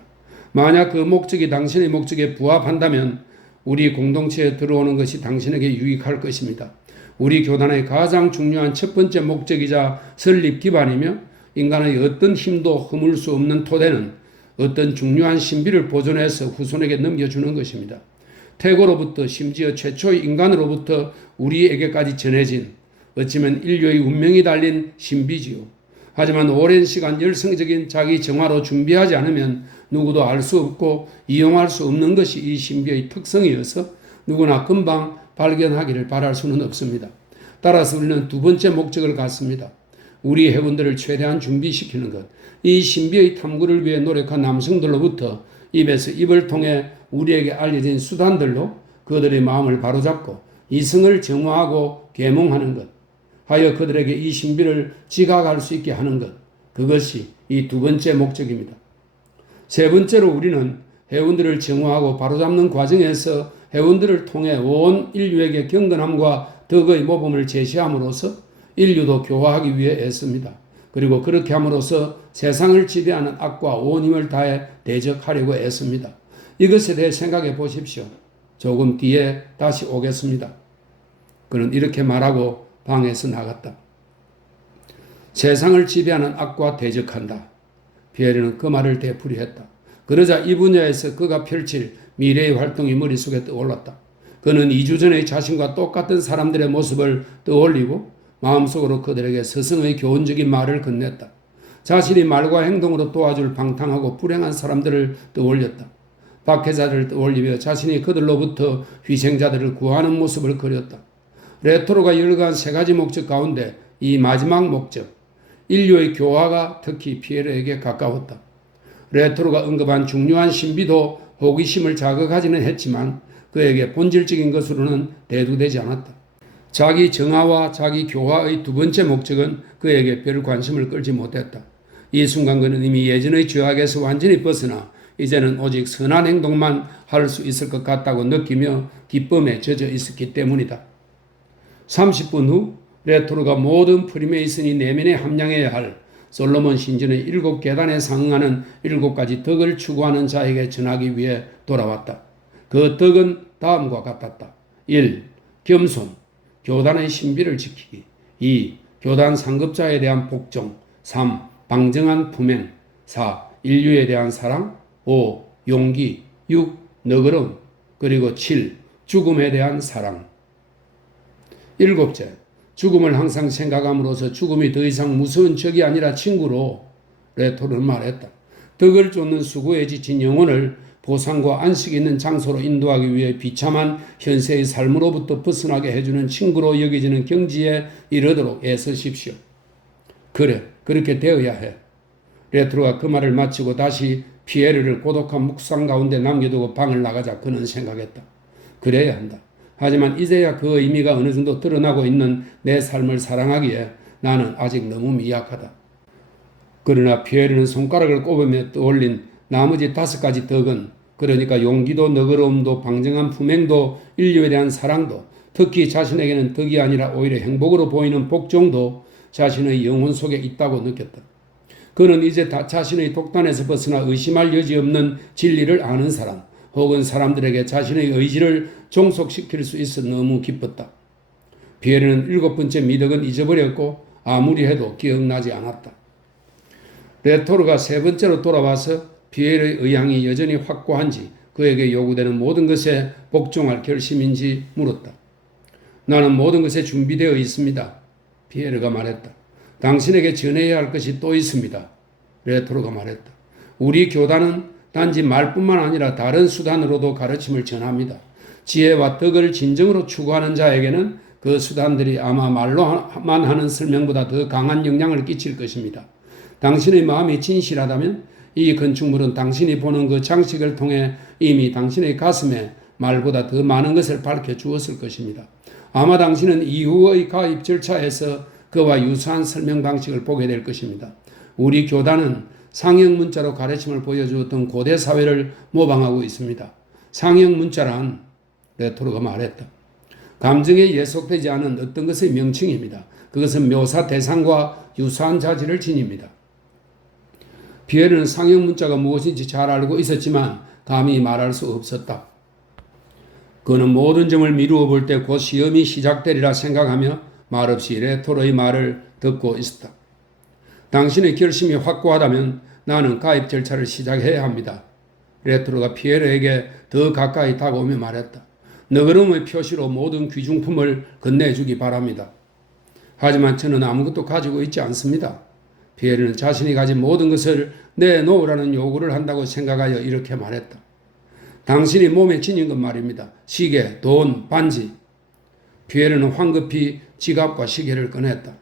만약 그 목적이 당신의 목적에 부합한다면 우리 공동체에 들어오는 것이 당신에게 유익할 것입니다. 우리 교단의 가장 중요한 첫 번째 목적이자 설립 기반이며 인간의 어떤 힘도 허물 수 없는 토대는 어떤 중요한 신비를 보존해서 후손에게 넘겨주는 것입니다. 태고로부터 심지어 최초의 인간으로부터 우리에게까지 전해진 어쩌면 인류의 운명이 달린 신비지요. 하지만 오랜 시간 열성적인 자기 정화로 준비하지 않으면 누구도 알 수 없고 이용할 수 없는 것이 이 신비의 특성이어서 누구나 금방 발견하기를 바랄 수는 없습니다. 따라서 우리는 두 번째 목적을 갖습니다. 우리 회원들을 최대한 준비시키는 것. 이 신비의 탐구를 위해 노력한 남성들로부터 입에서 입을 통해 우리에게 알려진 수단들로 그들의 마음을 바로잡고 이성을 정화하고 계몽하는 것. 하여 그들에게 이 신비를 지각할 수 있게 하는 것. 그것이 이 두 번째 목적입니다. 세 번째로 우리는 회원들을 정화하고 바로잡는 과정에서 회원들을 통해 온 인류에게 경건함과 덕의 모범을 제시함으로써 인류도 교화하기 위해 애씁니다. 그리고 그렇게 함으로써 세상을 지배하는 악과 온 힘을 다해 대적하려고 애씁니다. 이것에 대해 생각해 보십시오. 조금 뒤에 다시 오겠습니다. 그는 이렇게 말하고 방에서 나갔다. 세상을 지배하는 악과 대적한다. 피에르는 그 말을 되풀이했다. 그러자 이 분야에서 그가 펼칠 미래의 활동이 머릿속에 떠올랐다. 그는 2주 전의 자신과 똑같은 사람들의 모습을 떠올리고 마음속으로 그들에게 스승의 교훈적인 말을 건넸다. 자신이 말과 행동으로 도와줄 방탕하고 불행한 사람들을 떠올렸다. 박해자들을 떠올리며 자신이 그들로부터 희생자들을 구하는 모습을 그렸다. 레토로가 열거한 세 가지 목적 가운데 이 마지막 목적, 인류의 교화가 특히 피에르에게 가까웠다. 레토로가 언급한 중요한 신비도 호기심을 자극하지는 했지만 그에게 본질적인 것으로는 대두되지 않았다. 자기 정화와 자기 교화의 두 번째 목적은 그에게 별 관심을 끌지 못했다. 이 순간 그는 이미 예전의 죄악에서 완전히 벗어나 이제는 오직 선한 행동만 할 수 있을 것 같다고 느끼며 기쁨에 젖어 있었기 때문이다. 30분 후 레토로가 모든 프리메이슨이 내면에 함량해야 할 솔로몬 신전의 7계단에 상응하는 7가지 덕을 추구하는 자에게 전하기 위해 돌아왔다. 그 덕은 다음과 같았다. 1. 겸손, 교단의 신비를 지키기. 2. 교단 상급자에 대한 복종. 3. 방정한 품행. 4. 인류에 대한 사랑. 5. 용기. 6. 너그러움. 그리고 7. 죽음에 대한 사랑. 7째. 죽음을 항상 생각함으로써 죽음이 더 이상 무서운 적이 아니라 친구로 레토르는 말했다. 덕을 쫓는 수고에 지친 영혼을 보상과 안식 있는 장소로 인도하기 위해 비참한 현세의 삶으로부터 벗어나게 해주는 친구로 여겨지는 경지에 이르도록 애쓰십시오. 그래, 그렇게 되어야 해. 레토르가 그 말을 마치고 다시 피에르를 고독한 묵상 가운데 남겨두고 방을 나가자 그는 생각했다. 그래야 한다. 하지만 이제야 그 의미가 어느 정도 드러나고 있는 내 삶을 사랑하기에 나는 아직 너무 미약하다. 그러나 피에르는 손가락을 꼽으며 떠올린 나머지 5가지 덕은, 그러니까 용기도 너그러움도 방정한 품행도 인류에 대한 사랑도, 특히 자신에게는 덕이 아니라 오히려 행복으로 보이는 복종도 자신의 영혼 속에 있다고 느꼈다. 그는 이제 자신의 독단에서 벗어나 의심할 여지 없는 진리를 아는 사람, 혹은 사람들에게 자신의 의지를 종속시킬 수 있어 너무 기뻤다. 피에르는 7번째 미덕은 잊어버렸고 아무리 해도 기억나지 않았다. 레토르가 3번째로 돌아와서 피에르의 의향이 여전히 확고한지 그에게 요구되는 모든 것에 복종할 결심인지 물었다. 나는 모든 것에 준비되어 있습니다. 피에르가 말했다. 당신에게 전해야 할 것이 또 있습니다. 레토르가 말했다. 우리 교단은 단지 말뿐만 아니라 다른 수단으로도 가르침을 전합니다. 지혜와 덕을 진정으로 추구하는 자에게는 그 수단들이 아마 말로만 하는 설명보다 더 강한 영향을 끼칠 것입니다. 당신의 마음이 진실하다면 이 건축물은 당신이 보는 그 장식을 통해 이미 당신의 가슴에 말보다 더 많은 것을 밝혀주었을 것입니다. 아마 당신은 이후의 가입 절차에서 그와 유사한 설명 방식을 보게 될 것입니다. 우리 교단은 상형 문자로 가르침을 보여주었던 고대 사회를 모방하고 있습니다. 상형 문자란, 레토르가 말했다, 감정에 예속되지 않은 어떤 것의 명칭입니다. 그것은 묘사 대상과 유사한 자질을 지닙니다. 피에르는 상형 문자가 무엇인지 잘 알고 있었지만 감히 말할 수 없었다. 그는 모든 점을 미루어 볼 때 곧 시험이 시작되리라 생각하며 말없이 레토르의 말을 듣고 있었다. 당신의 결심이 확고하다면 나는 가입 절차를 시작해야 합니다. 레토르가 피에르에게 더 가까이 다가오며 말했다. 너그러움의 표시로 모든 귀중품을 건네주기 바랍니다. 하지만 저는 아무것도 가지고 있지 않습니다. 피에르는 자신이 가진 모든 것을 내놓으라는 요구를 한다고 생각하여 이렇게 말했다. 당신이 몸에 지닌 것 말입니다. 시계, 돈, 반지. 피에르는 황급히 지갑과 시계를 꺼냈다.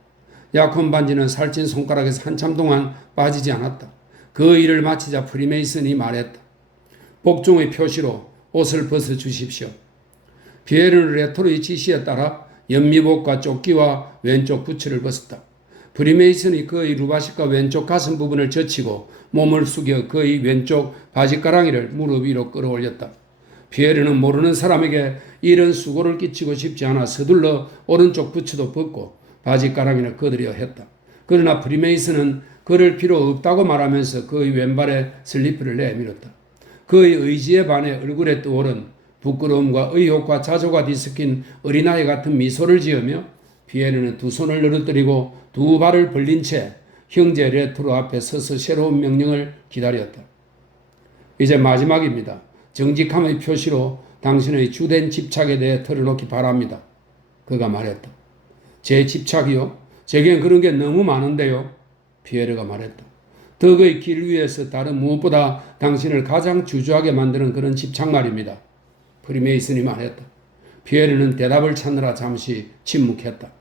약혼 반지는 살찐 손가락에서 한참 동안 빠지지 않았다. 그 일을 마치자 프리메이슨이 말했다. 복종의 표시로 옷을 벗어 주십시오. 피에르는 레토르의 지시에 따라 연미복과 조끼와 왼쪽 부츠를 벗었다. 프리메이슨이 그의 루바식과 왼쪽 가슴 부분을 젖히고 몸을 숙여 그의 왼쪽 바지가랑이를 무릎 위로 끌어올렸다. 피에르는 모르는 사람에게 이런 수고를 끼치고 싶지 않아 서둘러 오른쪽 부츠도 벗고 바지가랑이를 거두려 했다. 그러나 프리메이슨은 그럴 필요 없다고 말하면서 그의 왼발에 슬리퍼를 내밀었다. 그의 의지에 반해 얼굴에 떠오른 부끄러움과 의욕과 자조가 뒤섞인 어린아이 같은 미소를 지으며 피에르는 두 손을 늘어뜨리고 두 발을 벌린 채 형제 레토로 앞에 서서 새로운 명령을 기다렸다. 이제 마지막입니다. 정직함의 표시로 당신의 주된 집착에 대해 털어놓기 바랍니다. 그가 말했다. 제 집착이요? 제겐 그런 게 너무 많은데요. 피에르가 말했다. 덕의 길 위에서 다른 무엇보다 당신을 가장 주저하게 만드는 그런 집착 말입니다. 프리메이슨이 말했다. 피에르는 대답을 찾느라 잠시 침묵했다.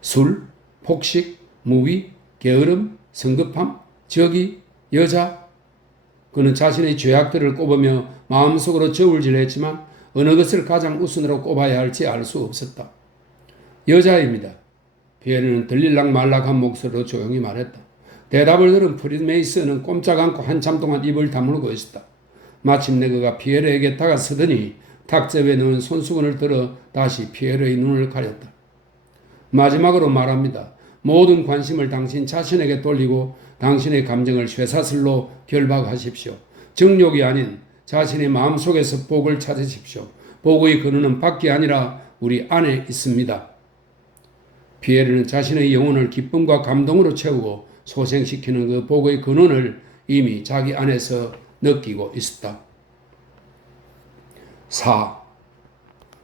술, 폭식, 무위, 게으름, 성급함, 적이, 여자. 그는 자신의 죄악들을 꼽으며 마음속으로 저울질했지만 어느 것을 가장 우선으로 꼽아야 할지 알 수 없었다. 여자입니다. 피에르는 들릴락 말락한 목소리로 조용히 말했다. 대답을 들은 프리메이슨은 꼼짝 않고 한참 동안 입을 다물고 있었다. 마침내 그가 피에르에게 다가서더니 탁접에 넣은 손수건을 들어 다시 피에르의 눈을 가렸다. 마지막으로 말합니다. 모든 관심을 당신 자신에게 돌리고 당신의 감정을 쇠사슬로 결박하십시오. 정욕이 아닌 자신의 마음속에서 복을 찾으십시오. 복의 근원은 밖이 아니라 우리 안에 있습니다. 피에르는 자신의 영혼을 기쁨과 감동으로 채우고 소생시키는 그 복의 근원을 이미 자기 안에서 느끼고 있었다. 4.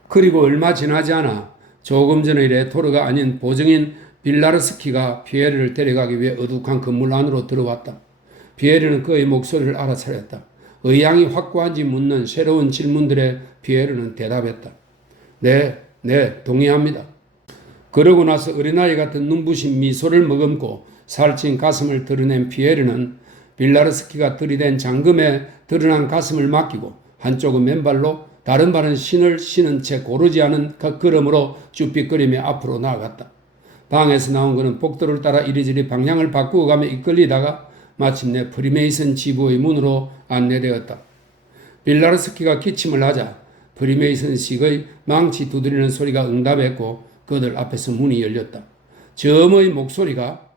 그리고 얼마 지나지 않아 조금 전의 레토르가 아닌 보정인 빌라르스키가 피에르를 데려가기 위해 어둑한 건물 안으로 들어왔다. 피에르는 그의 목소리를 알아차렸다. 의향이 확고한지 묻는 새로운 질문들에 피에르는 대답했다. 네, 동의합니다. 그러고 나서 어린아이 같은 눈부신 미소를 머금고 살찐 가슴을 드러낸 피에르는 빌라르스키가 들이댄 잠금에 드러난 가슴을 맡기고 한쪽은 맨발로 다른 발은 신을 신은 채 고르지 않은 걸음으로 쭈삣거리며 앞으로 나아갔다. 방에서 나온 그는 복도를 따라 이리저리 방향을 바꾸어 가며 이끌리다가 마침내 프리메이슨 지부의 문으로 안내되었다. 빌라르스키가 기침을 하자 프리메이슨식의 망치 두드리는 소리가 응답했고 그들 앞에서 문이 열렸다. 저음의 목소리가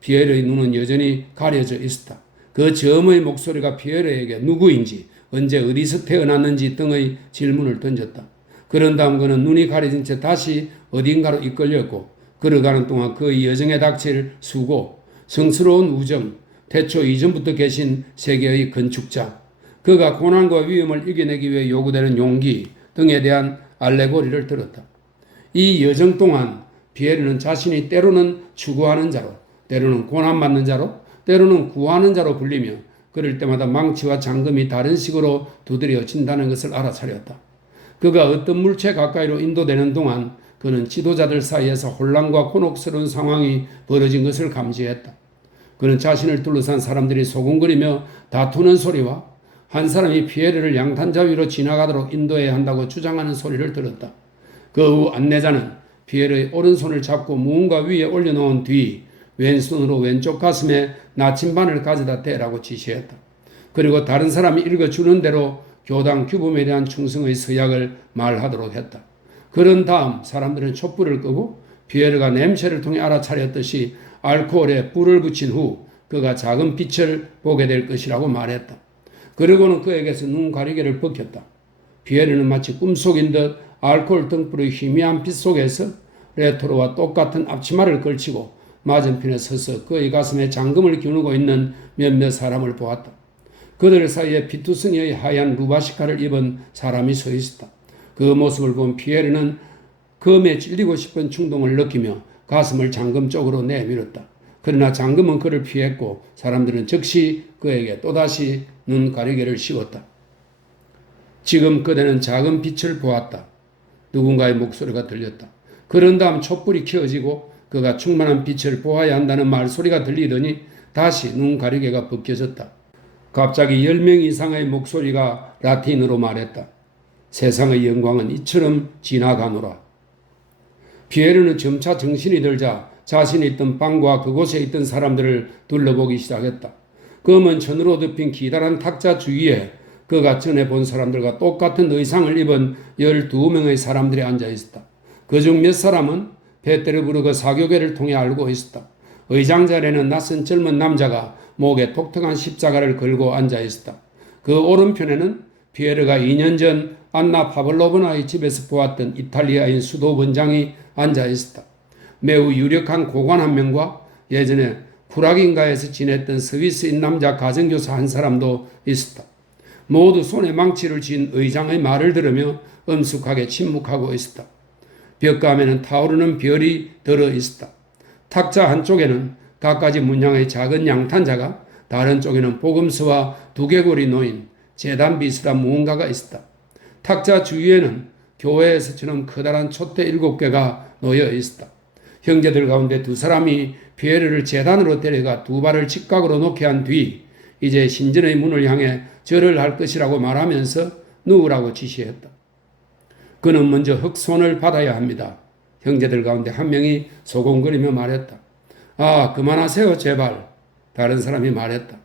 피에르의 눈은 여전히 가려져 있었다. 그 저음의 목소리가 피에르에게 누구인지 언제 어디서 태어났는지 등의 질문을 던졌다. 그런 다음 그는 눈이 가려진 채 다시 어딘가로 이끌렸고 걸어가는 동안 그의 여정에 닥칠 수고, 성스러운 우정, 태초 이전부터 계신 세계의 건축자, 그가 고난과 위험을 이겨내기 위해 요구되는 용기 등에 대한 알레고리를 들었다. 이 여정 동안 피에르는 자신이 때로는 추구하는 자로, 때로는 고난받는 자로, 때로는 구하는 자로 불리며 그럴 때마다 망치와 잠금이 다른 식으로 두드려진다는 것을 알아차렸다. 그가 어떤 물체 가까이로 인도되는 동안 그는 지도자들 사이에서 혼란과 곤혹스러운 상황이 벌어진 것을 감지했다. 그는 자신을 둘러싼 사람들이 소곤거리며 다투는 소리와 한 사람이 피에르를 양탄자 위로 지나가도록 인도해야 한다고 주장하는 소리를 들었다. 그 후 안내자는 피에르의 오른손을 잡고 무언가 위에 올려놓은 뒤 왼손으로 왼쪽 가슴에 나침반을 가져다 대라고 지시했다. 그리고 다른 사람이 읽어주는 대로 교당 규범에 대한 충성의 서약을 말하도록 했다. 그런 다음 사람들은 촛불을 끄고 피에르가 냄새를 통해 알아차렸듯이 알코올에 불을 붙인 후 그가 작은 빛을 보게 될 것이라고 말했다. 그리고는 그에게서 눈 가리개를 벗겼다. 피에르는 마치 꿈속인 듯 알코올 등불의 희미한 빛 속에서 레토로와 똑같은 앞치마를 걸치고 맞은편에 서서 그의 가슴에 잠금을 겨누고 있는 몇몇 사람을 보았다. 그들 사이에 피투성이의 하얀 루바시카를 입은 사람이 서 있었다. 그 모습을 본 피에르는 검에 찔리고 싶은 충동을 느끼며 가슴을 잠금 쪽으로 내밀었다. 그러나 잠금은 그를 피했고 사람들은 즉시 그에게 또다시 눈 가리개를 씌웠다. 지금 그대는 작은 빛을 보았다. 누군가의 목소리가 들렸다. 그런 다음 촛불이 켜지고 그가 충만한 빛을 보아야 한다는 말소리가 들리더니 다시 눈 가리개가 벗겨졌다. 갑자기 10명 이상의 목소리가 라틴어로 말했다. 세상의 영광은 이처럼 지나가노라. 피에르는 점차 정신이 들자 자신이 있던 방과 그곳에 있던 사람들을 둘러보기 시작했다. 검은 천으로 덮인 기다란 탁자 주위에 그가 전에 본 사람들과 똑같은 의상을 입은 12명의 사람들이 앉아 있었다. 그중 몇 사람은 페테르부르크 사교계를 통해 알고 있었다. 의장 자리에는 낯선 젊은 남자가 목에 독특한 십자가를 걸고 앉아 있었다. 그 오른편에는 피에르가 2년 전 안나 파블로브나의 집에서 보았던 이탈리아인 수도 원장이 앉아 있었다. 매우 유력한 고관 한 명과 예전에 프라긴가에서 지냈던 스위스인 남자 가정교사 한 사람도 있었다. 모두 손에 망치를 쥔 의장의 말을 들으며 엄숙하게 침묵하고 있었다. 벽감에는 타오르는 별이 들어 있었다. 탁자 한쪽에는 갖가지 문양의 작은 양탄자가, 다른 쪽에는 복음서와 두개골이 놓인 제단 비슷한 무언가가 있었다. 탁자 주위에는 교회에서처럼 커다란 촛대 7개가 놓여 있었다. 형제들 가운데 두 사람이 피에르를 제단으로 데려가 두 발을 직각으로 놓게 한 뒤 이제 신전의 문을 향해 절을 할 것이라고 말하면서 누우라고 지시했다. 그는 먼저 흑손을 받아야 합니다. 형제들 가운데 한 명이 소곤거리며 말했다. 아, 그만하세요, 제발. 다른 사람이 말했다.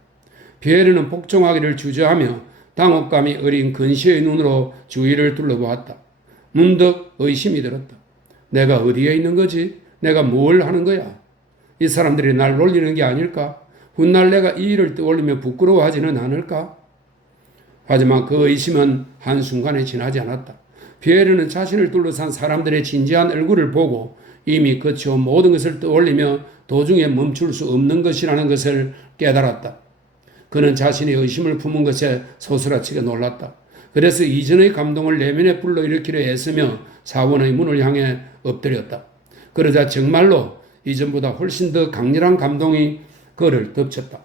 피에르는 복종하기를 주저하며 당혹감이 어린 근시의 눈으로 주위를 둘러보았다. 문득 의심이 들었다. 내가 어디에 있는 거지? 내가 뭘 하는 거야? 이 사람들이 날 놀리는 게 아닐까? 훗날 내가 이 일을 떠올리며 부끄러워하지는 않을까? 하지만 그 의심은 한순간에 지나지 않았다. 피에르는 자신을 둘러싼 사람들의 진지한 얼굴을 보고 이미 거쳐온 모든 것을 떠올리며 도중에 멈출 수 없는 것이라는 것을 깨달았다. 그는 자신의 의심을 품은 것에 소스라치게 놀랐다. 그래서 이전의 감동을 내면에 불러일으키려 애쓰며 사원의 문을 향해 엎드렸다. 그러자 정말로 이전보다 훨씬 더 강렬한 감동이 그를 덮쳤다.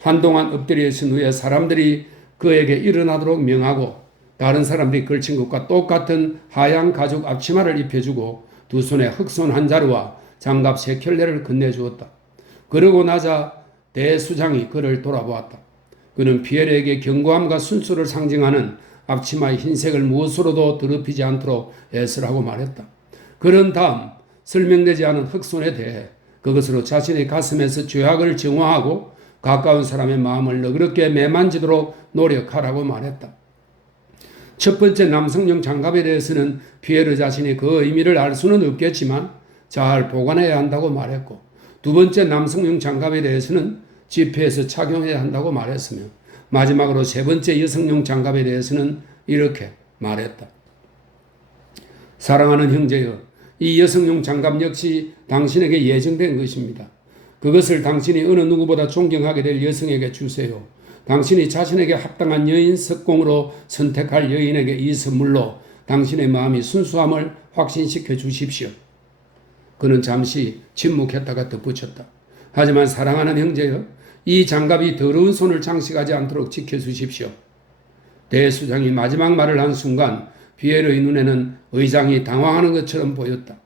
한동안 엎드려 있은 후에 사람들이 그에게 일어나도록 명하고 다른 사람들이 걸친 것과 똑같은 하얀 가죽 앞치마를 입혀주고 두 손에 흑손 한 자루와 장갑 3켤레를 건네주었다. 그러고 나자 대수장이 그를 돌아보았다. 그는 피에르에게 견고함과 순수를 상징하는 앞치마의 흰색을 무엇으로도 더럽히지 않도록 애쓰라고 말했다. 그런 다음 설명되지 않은 흑손에 대해 그것으로 자신의 가슴에서 죄악을 정화하고 가까운 사람의 마음을 너그럽게 매만지도록 노력하라고 말했다. 첫 번째 남성용 장갑에 대해서는 피에르 자신이 그 의미를 알 수는 없겠지만 잘 보관해야 한다고 말했고, 두 번째 남성용 장갑에 대해서는 집회에서 착용해야 한다고 말했으며, 마지막으로 세 번째 여성용 장갑에 대해서는 이렇게 말했다. 사랑하는 형제여, 이 여성용 장갑 역시 당신에게 예정된 것입니다. 그것을 당신이 어느 누구보다 존경하게 될 여성에게 주세요. 당신이 자신에게 합당한 여인 석공으로 선택할 여인에게 이 선물로 당신의 마음이 순수함을 확신시켜 주십시오. 그는 잠시 침묵했다가 덧붙였다. 하지만 사랑하는 형제여, 이 장갑이 더러운 손을 장식하지 않도록 지켜주십시오. 대수장이 마지막 말을 한 순간 피에르의 눈에는 의장이 당황하는 것처럼 보였다.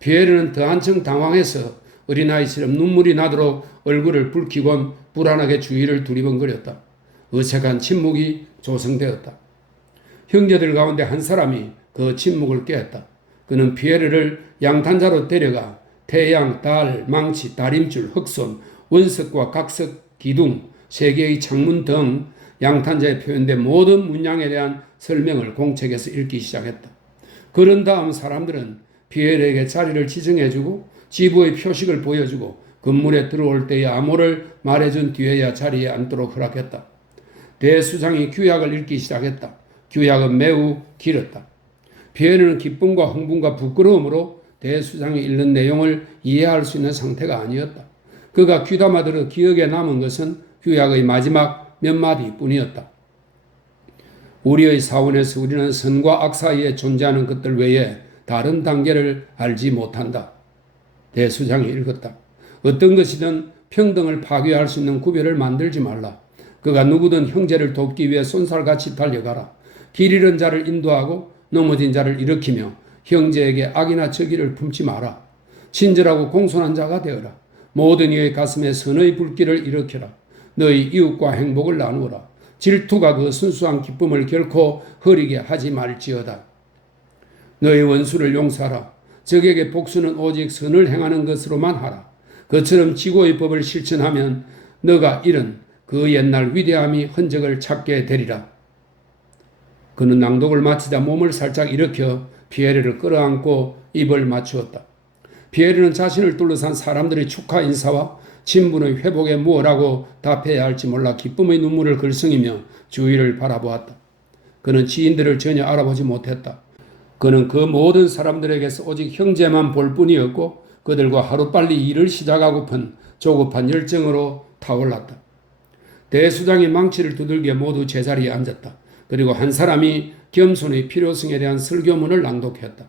피에르는 더 한층 당황해서 어린아이처럼 눈물이 나도록 얼굴을 붉히곤 불안하게 주위를 두리번거렸다. 어색한 침묵이 조성되었다. 형제들 가운데 한 사람이 그 침묵을 깼다. 그는 피에르를 양탄자로 데려가 태양, 달, 망치, 다림줄, 흑손, 원석과 각석, 기둥, 3개의 창문 등 양탄자에 표현된 모든 문양에 대한 설명을 공책에서 읽기 시작했다. 그런 다음 사람들은 피에르에게 자리를 지정해주고 지부의 표식을 보여주고 건물에 들어올 때의 암호를 말해준 뒤에야 자리에 앉도록 허락했다. 대수장이 규약을 읽기 시작했다. 규약은 매우 길었다. 피에르는 기쁨과 흥분과 부끄러움으로 대수장이 읽는 내용을 이해할 수 있는 상태가 아니었다. 그가 귀담아 들어 기억에 남은 것은 규약의 마지막 몇 마디뿐이었다. 우리의 사원에서 우리는 선과 악 사이에 존재하는 것들 외에 다른 단계를 알지 못한다. 대수장이 읽었다. 어떤 것이든 평등을 파괴할 수 있는 구별을 만들지 말라. 그가 누구든 형제를 돕기 위해 쏜살같이 달려가라. 길 잃은 자를 인도하고 넘어진 자를 일으키며 형제에게 악이나 적의를 품지 마라. 친절하고 공손한 자가 되어라. 모든 이의 가슴에 선의 불길을 일으켜라. 너희 이웃과 행복을 나누어라. 질투가 그 순수한 기쁨을 결코 흐리게 하지 말지어다. 너희 원수를 용서하라. 적에게 복수는 오직 선을 행하는 것으로만 하라. 그처럼 지고의 법을 실천하면 너가 잃은 그 옛날 위대함이 흔적을 찾게 되리라. 그는 낭독을 마치자 몸을 살짝 일으켜 피에르를 끌어안고 입을 맞추었다. 피에르는 자신을 둘러싼 사람들의 축하 인사와 친분의 회복에 무엇라고 답해야 할지 몰라 기쁨의 눈물을 글썽이며 주위를 바라보았다. 그는 지인들을 전혀 알아보지 못했다. 그는 그 모든 사람들에게서 오직 형제만 볼 뿐이었고 그들과 하루빨리 일을 시작하고픈 조급한 열정으로 타올랐다. 대수장이 망치를 두들겨 모두 제자리에 앉았다. 그리고 한 사람이 겸손의 필요성에 대한 설교문을 낭독했다.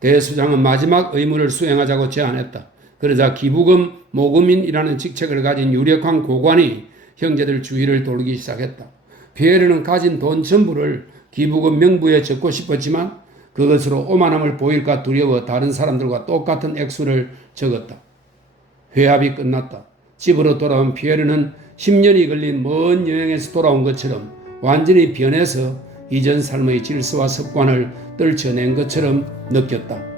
대수장은 마지막 의무를 수행하자고 제안했다. 그러자 기부금 모금인이라는 직책을 가진 유력한 고관이 형제들 주위를 돌기 시작했다. 피에르는 가진 돈 전부를 기부금 명부에 적고 싶었지만 그것으로 오만함을 보일까 두려워 다른 사람들과 똑같은 액수를 적었다. 회합이 끝났다. 집으로 돌아온 피에르는 10년이 걸린 먼 여행에서 돌아온 것처럼 완전히 변해서 이전 삶의 질서와 습관을 떨쳐낸 것처럼 느꼈다.